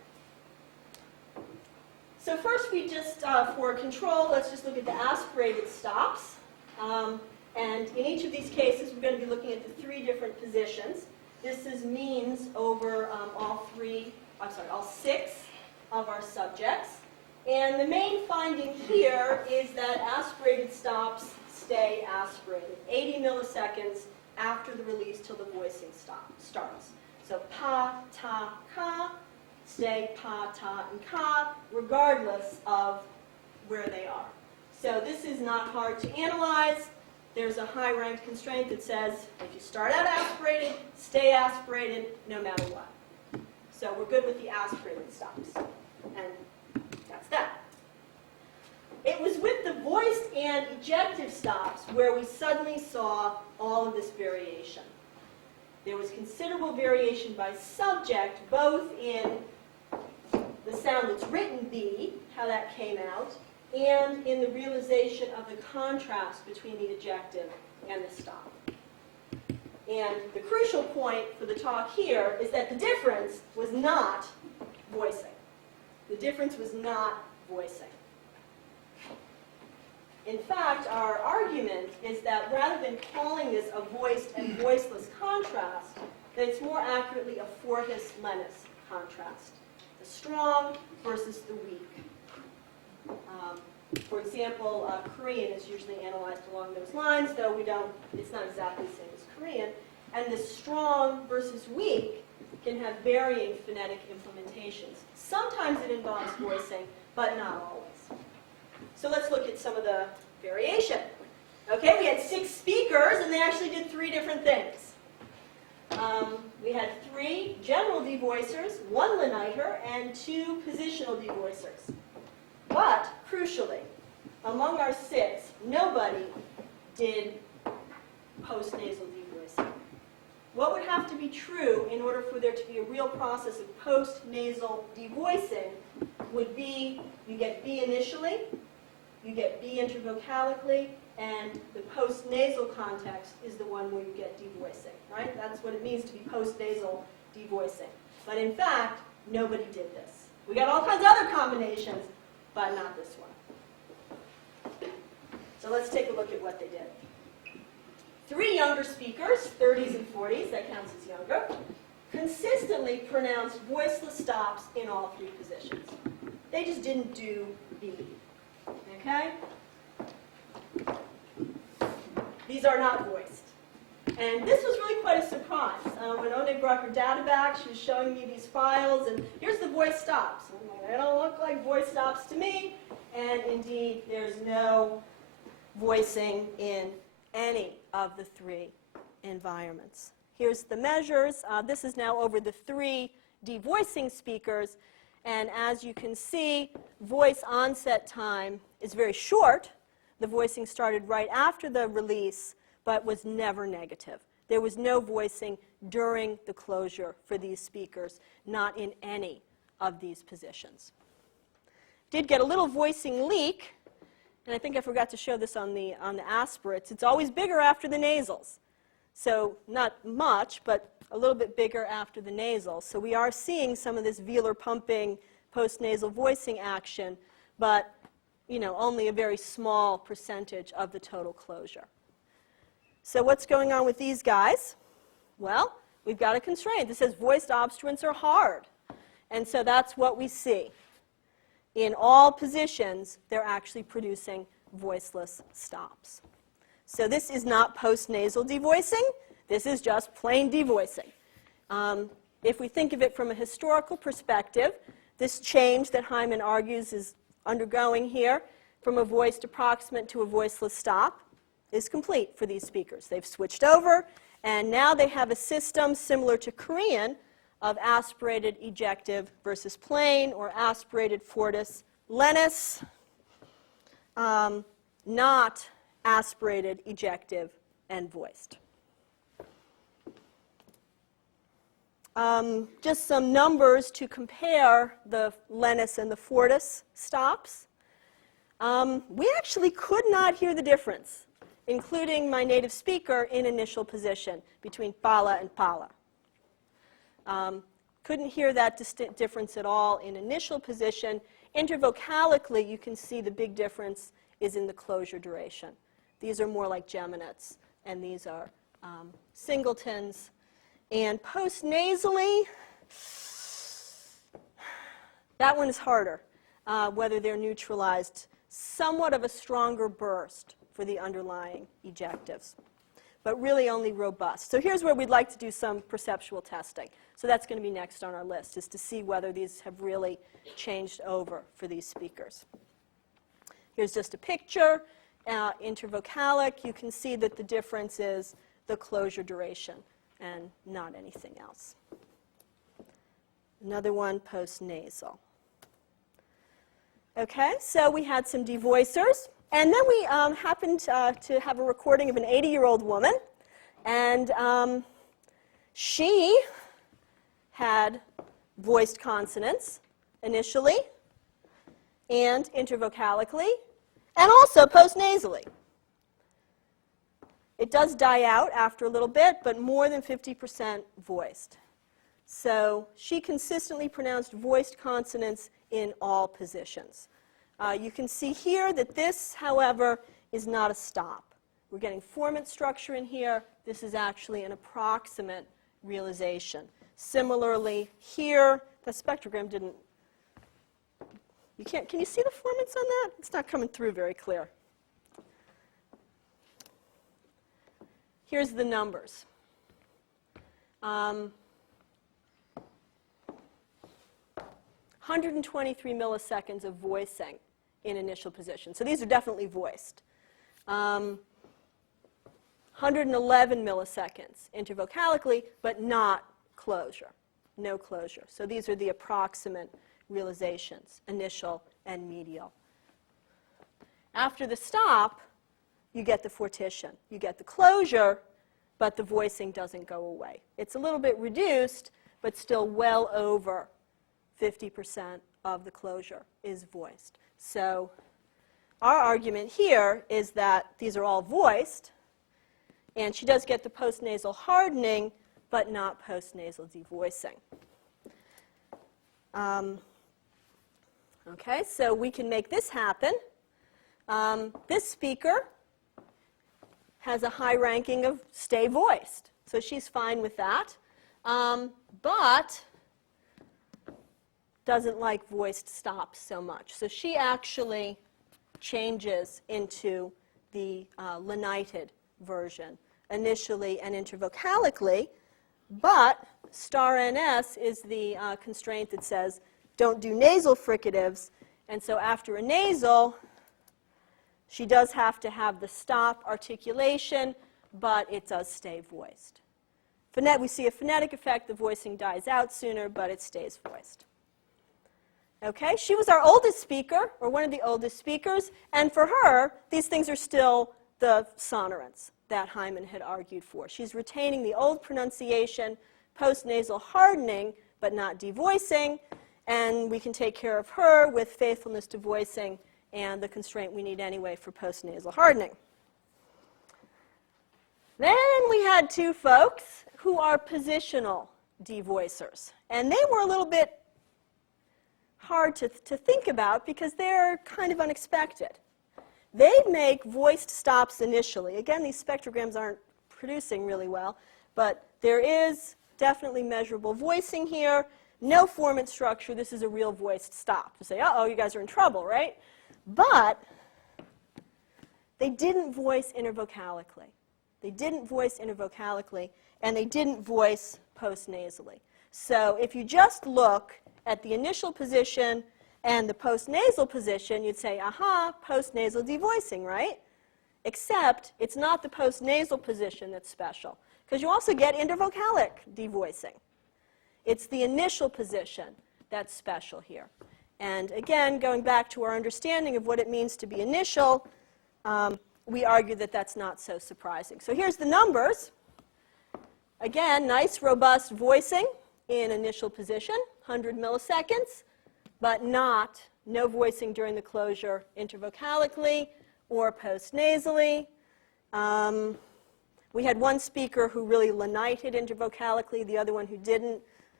So first we just, for control, let's just look at the aspirated stops. And in each of these cases, we're going to be looking at the three different positions. This is means over all six of our subjects. And the main finding here is that aspirated stops stay aspirated, 80 milliseconds after the release till the voicing starts. So pa, ta, ka, stay pa, ta, and ka, regardless of where they are. So this is not hard to analyze. There's a high-ranked constraint that says if you start out aspirated, stay aspirated no matter what. So we're good with the aspirated stops. And that's that. It was with the voiced and ejective stops where we suddenly saw all of this variation. There was considerable variation by subject, both in the sound that's written B, how that came out, and in the realization of the contrast between the ejective and the stop. And the crucial point for the talk here is that the difference was not voicing. The difference was not voicing. In fact, our argument is that rather than calling this a voiced and voiceless contrast, that it's more accurately a fortis-lenis contrast. The strong versus the weak. For example, Korean is usually analyzed along those lines, though it's not exactly the same as Korean. And the strong versus weak can have varying phonetic implementations. Sometimes it involves voicing, but not always. So let's look at some of the variation. Okay, we had 6 speakers, and they actually did 3 different things. We had 3 general devoicers, 1 Leniter, and 2 positional devoicers. But, crucially, among our 6, nobody did post-nasal devoicing. What would have to be true in order for there to be a real process of post-nasal devoicing would be you get B initially, you get B intervocalically, and the post-nasal context is the one where you get devoicing, right? That's what it means to be post-nasal devoicing. But in fact, nobody did this. We got all kinds of other combinations, but not this one. So let's take a look at what they did. 3 younger speakers, 30s and 40s, that counts as younger, consistently pronounced voiceless stops in all 3 positions. They just didn't do B. Okay? These are not voiced. And this was really quite a surprise. When One brought her data back, she was showing me these files, and here's the voice stops. I'm like, they don't look like voice stops to me. And indeed, there's no voicing in any of the 3 environments. Here's the measures. This is now over the 3 devoicing speakers. And as you can see, voice onset time is very short. The voicing started right after the release, but was never negative. There was no voicing during the closure for these speakers, not in any of these positions. Did get a little voicing leak, and I think I forgot to show this on the aspirates. It's always bigger after the nasals. So not much, but a little bit bigger after the nasals. So we are seeing some of this velar pumping, postnasal voicing action, but only a very small percentage of the total closure. So what's going on with these guys? Well, we've got a constraint that says voiced obstruents are hard. And so that's what we see. In all positions, they're actually producing voiceless stops. So this is not postnasal devoicing. This is just plain devoicing. If we think of it from a historical perspective, this change that Hyman argues is undergoing here from a voiced approximant to a voiceless stop is complete for these speakers. They've switched over, and now they have a system similar to Korean of aspirated ejective versus plain, or aspirated fortis lenis, not aspirated ejective and voiced. Just some numbers to compare the lenis and the fortis stops. We actually could not hear the difference, including my native speaker, in initial position between pala and pala. Couldn't hear that difference at all in initial position. Intervocalically, you can see the big difference is in the closure duration. These are more like geminates, and these are singletons. And postnasally, that one is harder, whether they're neutralized. Somewhat of a stronger burst for the underlying ejectives, but really only robust. So here's where we'd like to do some perceptual testing. So that's going to be next on our list, is to see whether these have really changed over for these speakers. Here's just a picture. Intervocalic, you can see that the difference is the closure duration and not anything else. Another one, postnasal. Okay, so we had some devoicers. And then we happened to have a recording of an 80-year-old woman. And she had voiced consonants initially, and intervocalically, and also postnasally. It does die out after a little bit, but more than 50% voiced. So she consistently pronounced voiced consonants in all positions. You can see here that this, however, is not a stop. We're getting formant structure in here. This is actually an approximate realization. Similarly, here, the spectrogram didn't, can you see the formants on that? It's not coming through very clear. Here's the numbers. 123 milliseconds of voicing in initial position. So these are definitely voiced. 111 milliseconds intervocalically, but not closure. No closure. So these are the approximate realizations, initial and medial. After the stop, you get the fortition. You get the closure, but the voicing doesn't go away. It's a little bit reduced, but still well over 50% of the closure is voiced. So our argument here is that these are all voiced, and she does get the postnasal hardening, but not postnasal devoicing. Okay, so we can make this happen. This speaker has a high ranking of stay voiced, so she's fine with that, but doesn't like voiced stops so much. So she actually changes into the lenited version initially and intervocalically, but star NS is the constraint that says don't do nasal fricatives, and so after a nasal, she does have to have the stop articulation, but it does stay voiced. We see a phonetic effect. The voicing dies out sooner, but it stays voiced. Okay, she was our oldest speaker, or one of the oldest speakers, and for her, these things are still the sonorants that Hyman had argued for. She's retaining the old pronunciation, postnasal hardening, but not devoicing, and we can take care of her with faithfulness to voicing and the constraint we need anyway for postnasal hardening. Then we had two folks who are positional devoicers, and they were a little bit hard to think about because they're kind of unexpected. They make voiced stops initially. Again, these spectrograms aren't producing really well, but there is definitely measurable voicing here. No formant structure. This is a real voiced stop. You say, uh-oh, you guys are in trouble, right? But they didn't voice intervocalically. They didn't voice intervocalically, and they didn't voice postnasally. So if you just look at the initial position and the postnasal position, you'd say, aha, postnasal devoicing, right? Except it's not the postnasal position that's special, because you also get intervocalic devoicing. It's the initial position that's special here. And again, going back to our understanding of what it means to be initial, we argue that that's not so surprising. So here's the numbers. Again, nice, robust voicing in initial position, 100 milliseconds, but no voicing during the closure intervocalically or postnasally. We had one speaker who really lenited intervocalically, the other one who didn't,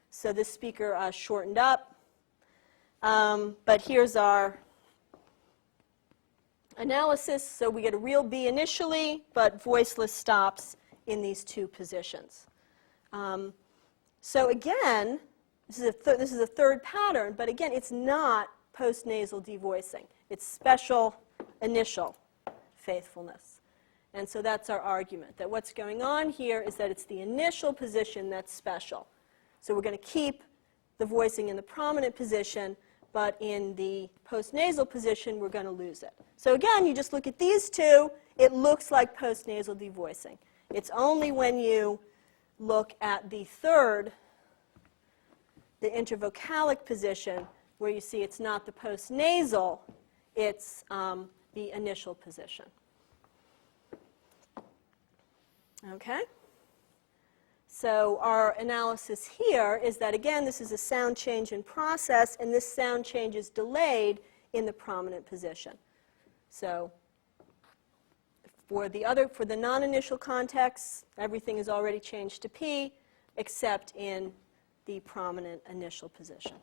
so this speaker shortened up. But here's our analysis. So we get a real B initially, but voiceless stops in these two positions. So again, this is a third pattern, but again, it's not postnasal devoicing. It's special initial faithfulness. And so that's our argument, that what's going on here is that it's the initial position that's special. So we're going to keep the voicing in the prominent position, but in the postnasal position, we're going to lose it. So again, you just look at these two, it looks like postnasal devoicing. It's only when you look at the third, the intervocalic position, where you see it's not the postnasal, it's the initial position. Okay? So our analysis here is that, again, this is a sound change in process, and this sound change is delayed in the prominent position. So for the non-initial contexts, everything is already changed to P, except in the prominent initial position.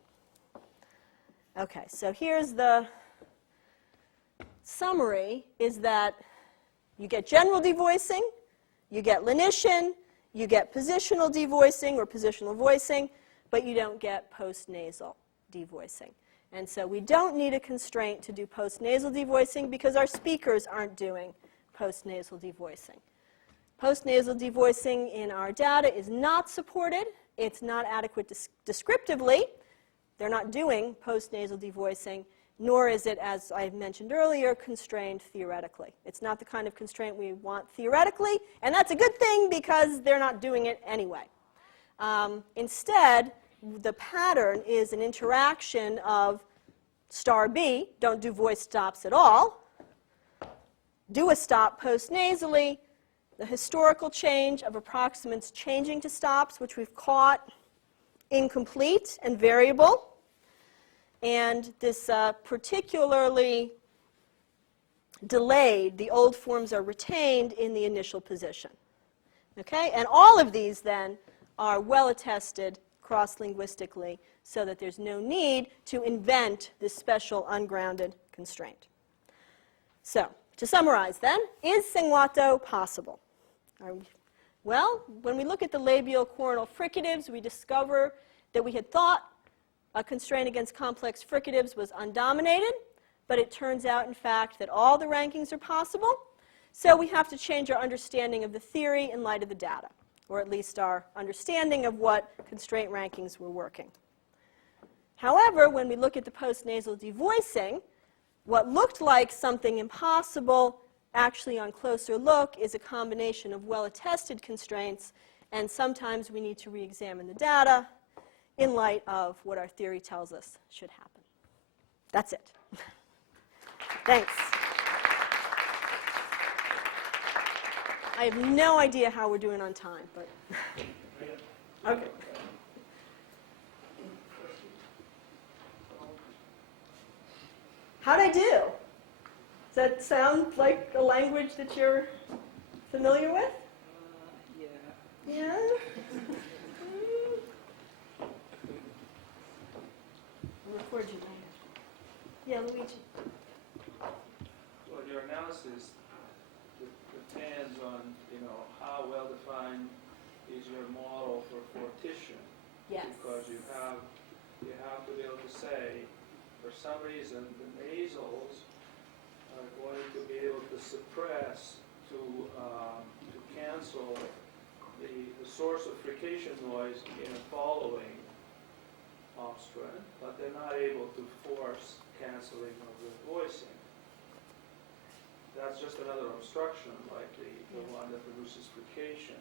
Okay, so here's the summary, is that you get general devoicing, you get lenition, you get positional devoicing or positional voicing, but you don't get postnasal devoicing. And so we don't need a constraint to do postnasal devoicing because our speakers aren't doing postnasal devoicing. Postnasal devoicing in our data is not supported. It's not adequate descriptively. They're not doing postnasal devoicing, nor is it, as I mentioned earlier, constrained theoretically. It's not the kind of constraint we want theoretically, and that's a good thing because they're not doing it anyway. Instead, the pattern is an interaction of star B, don't do voice stops at all, do a stop postnasally, the historical change of approximants changing to stops, which we've caught incomplete and variable, and this particularly delayed, the old forms are retained in the initial position. Okay? And all of these then are well attested cross-linguistically so that there's no need to invent this special ungrounded constraint. So, to summarize then, is Sengwato possible? Well, when we look at the labial coronal fricatives, we discover that we had thought a constraint against complex fricatives was undominated, but it turns out, in fact, that all the rankings are possible. So we have to change our understanding of the theory in light of the data, or at least our understanding of what constraint rankings were working. However, when we look at the postnasal devoicing, what looked like something impossible, actually on closer look, is a combination of well-attested constraints, and sometimes we need to re-examine the data in light of what our theory tells us should happen. That's it. Thanks. I have no idea how we're doing on time, but okay. How'd I do? Does that sound like a language that you're familiar with? Yeah. Yeah? I'll record you later. Yeah, Luigi. Well, your analysis depends on, how well defined is your model for fortition. Yes. Because you have to be able to say, for some reason, the nasals are going to be able to suppress, to cancel the source of frication noise in a following obstruent, but they're not able to force canceling of the voicing. That's just another obstruction, like the one that produces frication.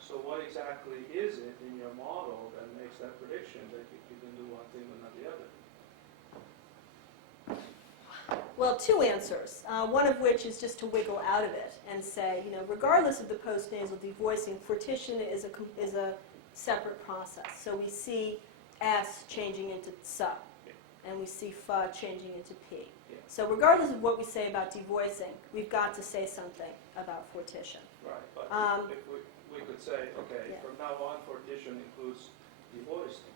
So what exactly is it in your model that makes that prediction that you can do one thing but not the other? Well, two answers. One of which is just to wiggle out of it and say, regardless of the postnasal devoicing, fortition is a separate process. So we see S changing into S, and we see F changing into P. Yeah. So regardless of what we say about devoicing, we've got to say something about fortition. Right, but if we could say, okay, Yeah. from now on, fortition includes devoicing.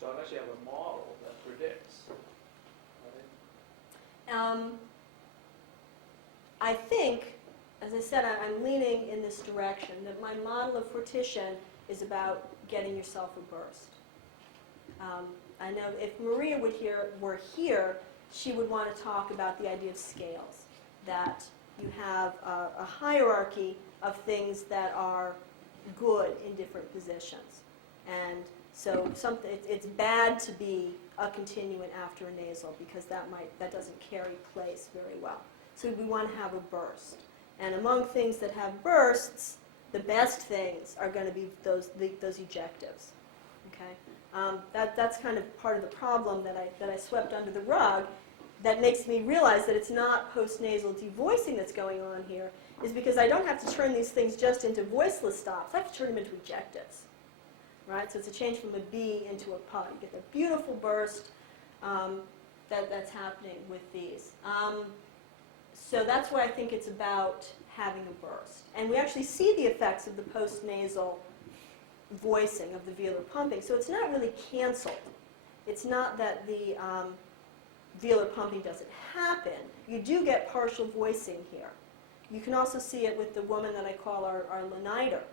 So unless you have a model that predicts, right? I think, as I said, I'm leaning in this direction, that my model of fortition is about getting yourself a burst. I know if Maria were here, she would want to talk about the idea of scales, that you have a hierarchy of things that are good in different positions. And so it's bad to be a continuant after a nasal because that doesn't carry place very well. So we want to have a burst. And among things that have bursts, the best things are going to be those ejectives. Okay? That's kind of part of the problem that I swept under the rug that makes me realize that it's not postnasal devoicing that's going on here, is because I don't have to turn these things just into voiceless stops. I have to turn them into ejectives. Right? So it's a change from a B into a P. You get the beautiful burst that's happening with these. So that's why I think it's about having a burst. And we actually see the effects of the postnasal voicing of the velar pumping. So it's not really canceled. It's not that the velar pumping doesn't happen. You do get partial voicing here. You can also see it with the woman that I call our laniter.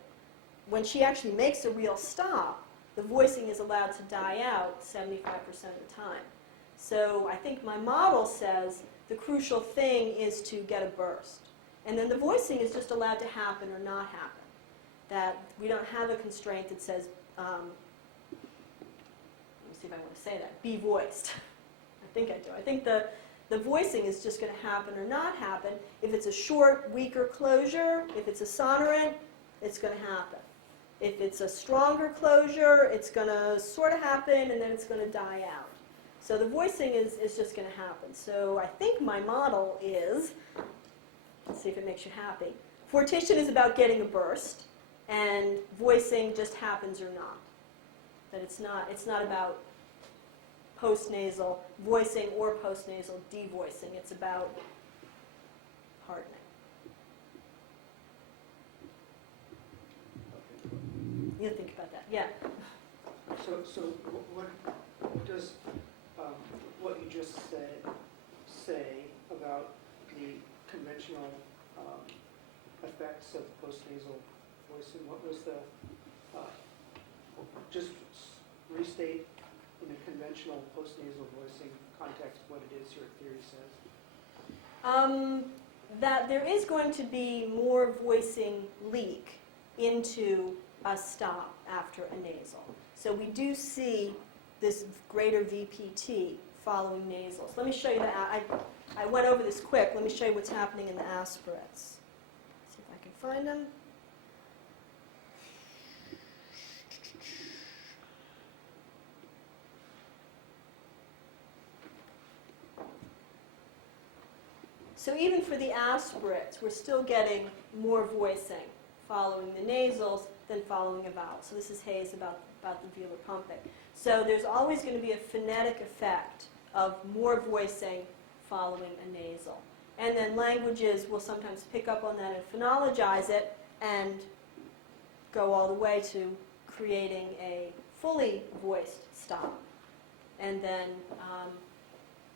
When she actually makes a real stop, the voicing is allowed to die out 75% of the time. So I think my model says the crucial thing is to get a burst. And then the voicing is just allowed to happen or not happen. That we don't have a constraint that says, let me see if I want to say that, be voiced. I think I do. I think the voicing is just going to happen or not happen. If it's a short, weaker closure, if it's a sonorant, it's going to happen. If it's a stronger closure, it's going to sort of happen and then it's going to die out. So the voicing is just going to happen. So I think my model is, let's see if it makes you happy, fortition is about getting a burst and voicing just happens or not. That it's not about postnasal voicing or postnasal devoicing. It's about hardening. You think about that, yeah. So what does what you just said say about the conventional effects of postnasal voicing? What was the, just restate in a conventional postnasal voicing context what it is your theory says? That there is going to be more voicing leak into a stop after a nasal. So we do see this greater VPT following nasals. Let me show you that. I went over this quick. Let me show you what's happening in the aspirates. See if I can find them. So even for the aspirates, we're still getting more voicing following the nasals than following a vowel. So this is Hayes about the velar pumping. So there's always going to be a phonetic effect of more voicing following a nasal. And then languages will sometimes pick up on that and phonologize it and go all the way to creating a fully voiced stop. And then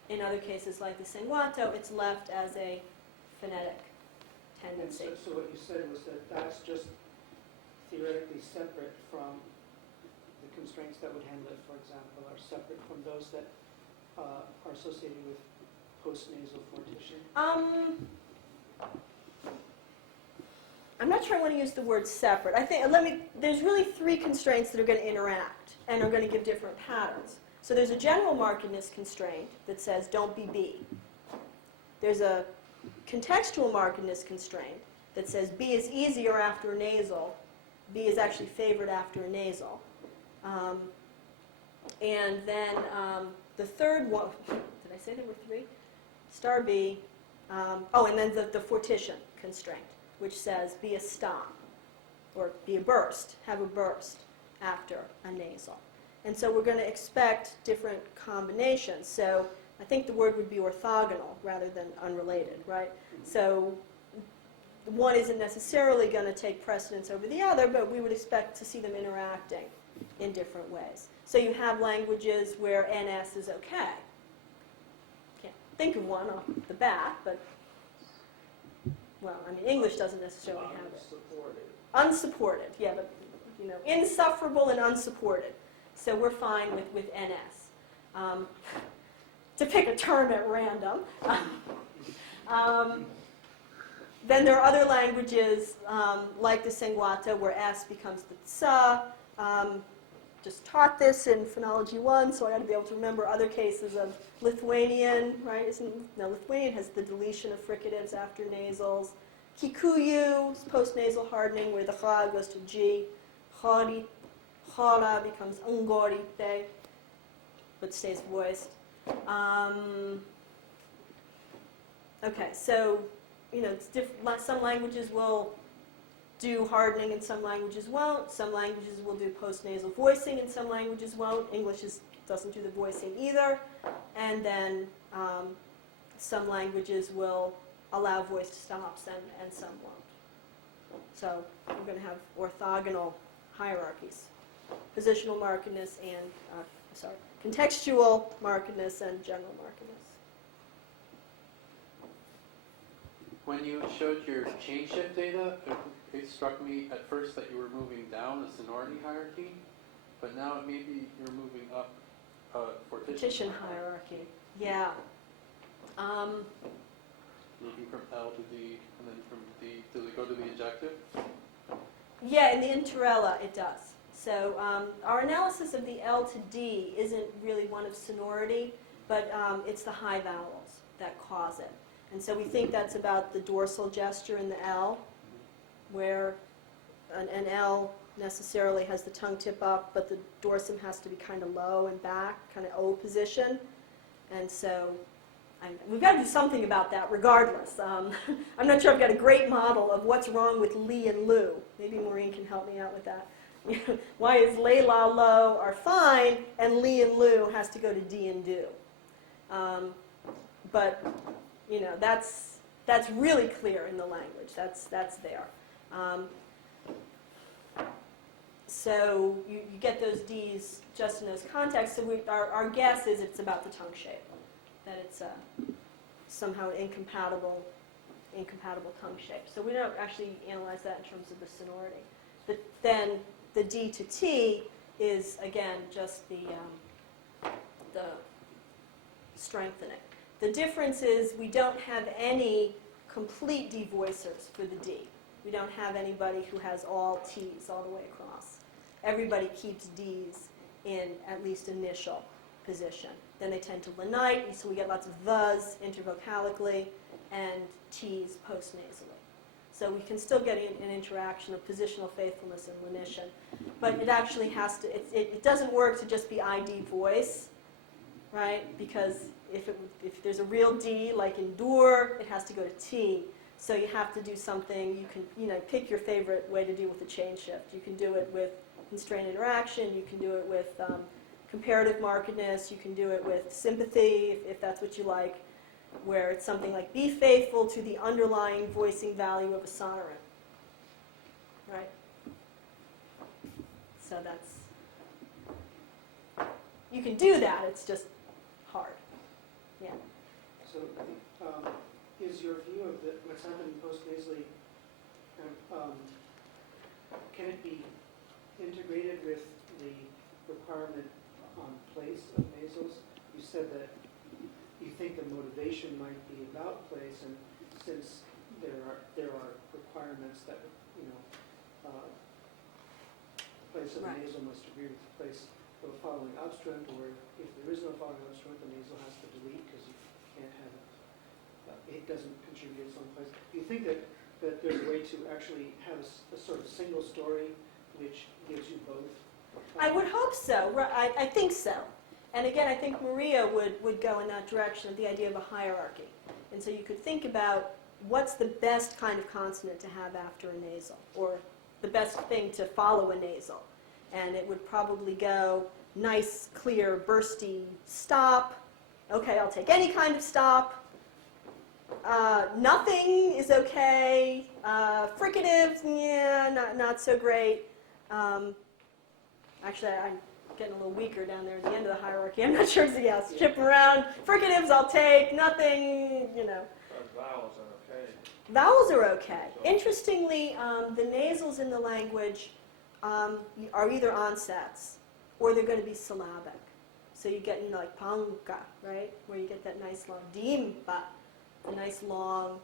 in other cases like the Sengwato, it's left as a phonetic And tendency. so what you said was that that's just theoretically separate from the constraints that would handle it, for example, are separate from those that are associated with postnasal fortition. I'm not sure I want to use the word separate. I think there's really three constraints that are going to interact and are going to give different patterns. So there's a general markedness constraint that says don't be B. There's a contextual markedness constraint that says B is easier after a nasal. B is actually favored after a nasal. And then the third one, did I say there were three? Star B. And then the fortition constraint, which says be a stop or be a burst, have a burst after a nasal. And so we're going to expect different combinations. So I think the word would be orthogonal rather than unrelated, right? So one isn't necessarily going to take precedence over the other, but we would expect to see them interacting in different ways. So you have languages where NS is okay. Can't think of one off the bat, but, well, I mean, English doesn't necessarily have it. Unsupported, yeah, but, insufferable and unsupported. So we're fine with NS. To pick a term at random. Then there are other languages like the Sengwato where S becomes the tsa. Just taught this in Phonology 1, so I ought to be able to remember other cases of Lithuanian, right? Lithuanian has the deletion of fricatives after nasals. Kikuyu is postnasal hardening where the ha goes to G. Hara becomes ungorite, but stays voiced. Okay, so, it's some languages will do hardening and some languages won't. Some languages will do postnasal voicing and some languages won't. English doesn't do the voicing either. And then some languages will allow voiced stops and some won't. So we're going to have orthogonal hierarchies. Positional markedness and, contextual markedness and general markedness. When you showed your chain shift data, it struck me at first that you were moving down a sonority hierarchy, but now maybe you're moving up a fortition Fortition hierarchy, yeah. Moving from L to D, and then from D, does it go to the ejective? Yeah, in the interella it does. So our analysis of the L to D isn't really one of sonority, but it's the high vowels that cause it. And so we think that's about the dorsal gesture in the L, where an L necessarily has the tongue tip up, but the dorsum has to be kind of low and back, kind of O position. And so we've got to do something about that regardless. I'm not sure I've got a great model of what's wrong with Li and Lu. Maybe Maureen can help me out with that. Why is lay, la, lo are fine, and Li and Lu has to go to D and do? But that's really clear in the language. That's there. So you get those Ds just in those contexts. So our guess is it's about the tongue shape, that it's somehow incompatible tongue shape. So we don't actually analyze that in terms of the sonority. But then the D to T is, again, just the strengthening. The difference is we don't have any complete devoicers for the D. We don't have anybody who has all T's all the way across. Everybody keeps D's in at least initial position. Then they tend to lanite, so we get lots of thes intervocalically and T's postnasally. So we can still get an interaction of positional faithfulness and lenition, but it actually has to, it doesn't work to just be ID voice, right? Because if there's a real D, like endure, it has to go to T. So you have to do something. You can, pick your favorite way to deal with the chain shift. You can do it with constrained interaction. You can do it with comparative markedness. You can do it with sympathy, if that's what you like, where it's something like be faithful to the underlying voicing value of a sonorant. Right? So you can do that, it's just hard. Yeah. So is your view of what's happening post-nasally, can it be integrated with the requirement on place of nasals? You said that you think the motivation might be about place, and since there are requirements that place of the Right. nasal must agree with the place of a following obstruent, or if there is no following obstruent, the nasal has to delete because you can't have it doesn't contribute its own place. Do you think that there's a way to actually have a sort of single story which gives you both? I would hope so. I think so. And again, I think Maria would go in that direction, the idea of a hierarchy. And so you could think about what's the best kind of consonant to have after a nasal, or the best thing to follow a nasal. And it would probably go nice, clear, bursty stop. Okay, I'll take any kind of stop. Nothing is okay. Fricatives, yeah, not so great. Actually, I'm getting a little weaker down there at the end of the hierarchy. I'm not sure exactly how to chip around. Fricatives, I'll take. Nothing, Vowels are okay. Vowels are okay. Interestingly, the nasals in the language are either onsets or they're going to be syllabic. So you get like panka, right, where you get that nice long dimpa, the nice long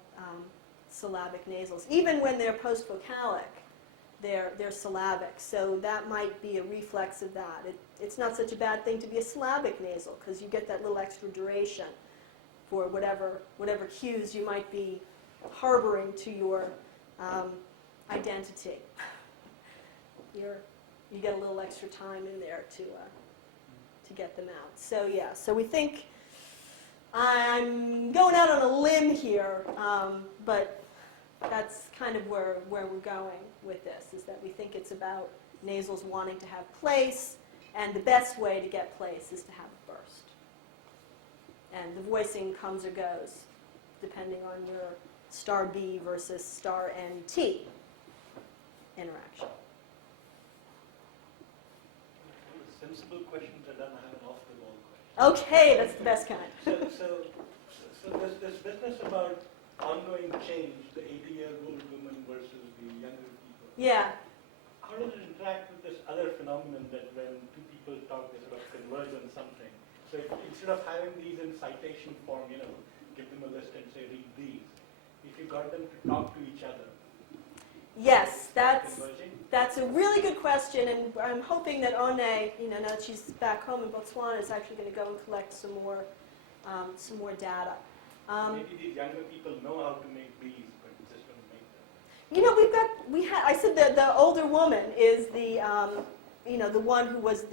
syllabic nasals. Even when they're post-vocalic, they're syllabic. So that might be a reflex of that. It's not such a bad thing to be a syllabic nasal because you get that little extra duration for whatever cues you might be harboring to your identity. You get a little extra time in there to get them out. So yeah, so we think, I'm going out on a limb here, but that's kind of where we're going with this, is that we think it's about nasals wanting to have place, and the best way to get place is to have a burst. And the voicing comes or goes, depending on your star B versus star NT interaction. Sensible questions are done. I have an off-the-wall question. Okay, that's the best kind. So this business about ongoing change, the 80-year-old woman versus the younger people. Yeah. How does it interact with this other phenomenon that when two people talk, they sort of converge on something? So instead of having these in citation form, give them a list and say, read these. If you got them to talk to each other. Yes, Converging? that's a really good question, and I'm hoping that One, now that she's back home in Botswana, is actually going to go and collect some more data. Maybe these younger people know how to make these, but just don't make them. I said that the older woman is the one who was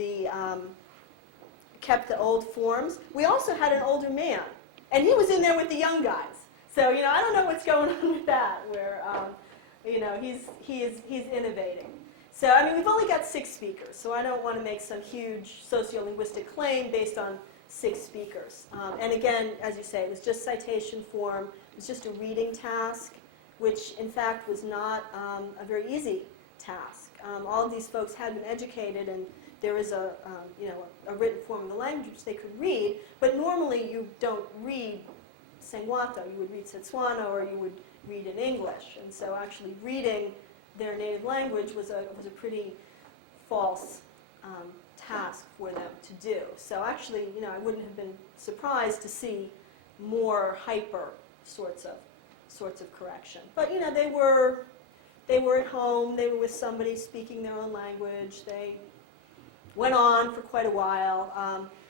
kept the old forms. We also had an older man, and he was in there with the young guys. So, I don't know what's going on with that, where, he's innovating. So, we've only got 6 speakers, so I don't want to make some huge sociolinguistic claim based on 6 speakers. And again, as you say, it was just citation form. It was just a reading task, which in fact was not a very easy task. All of these folks had been educated, and there is a written form of the language which they could read, but normally you don't read Sengwato. You would read Setswana, or you would read in English. And so actually reading their native language was a pretty false task for them to do. So actually, I wouldn't have been surprised to see more hyper sorts of correction. But they were at home. They were with somebody speaking their own language. They went on for quite a while.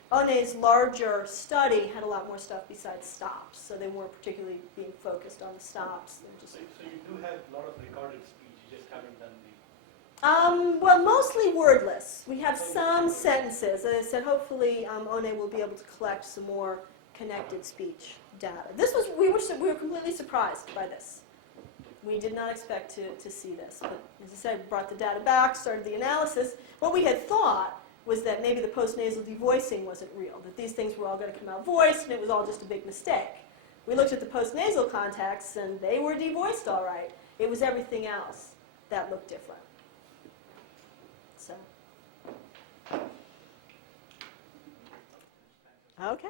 One's larger study had a lot more stuff besides stops, so they weren't particularly being focused on the stops. So you do have a lot of recorded speech, you just haven't done the... Well, mostly wordless. We have some sentences. As I said, hopefully One will be able to collect some more connected speech data. This was, we were completely surprised by this. We did not expect to see this. But as I said, brought the data back, started the analysis. What we had thought was that maybe the postnasal devoicing wasn't real, that these things were all going to come out voiced, and it was all just a big mistake. We looked at the postnasal contexts, and they were devoiced all right. It was everything else that looked different. So, okay.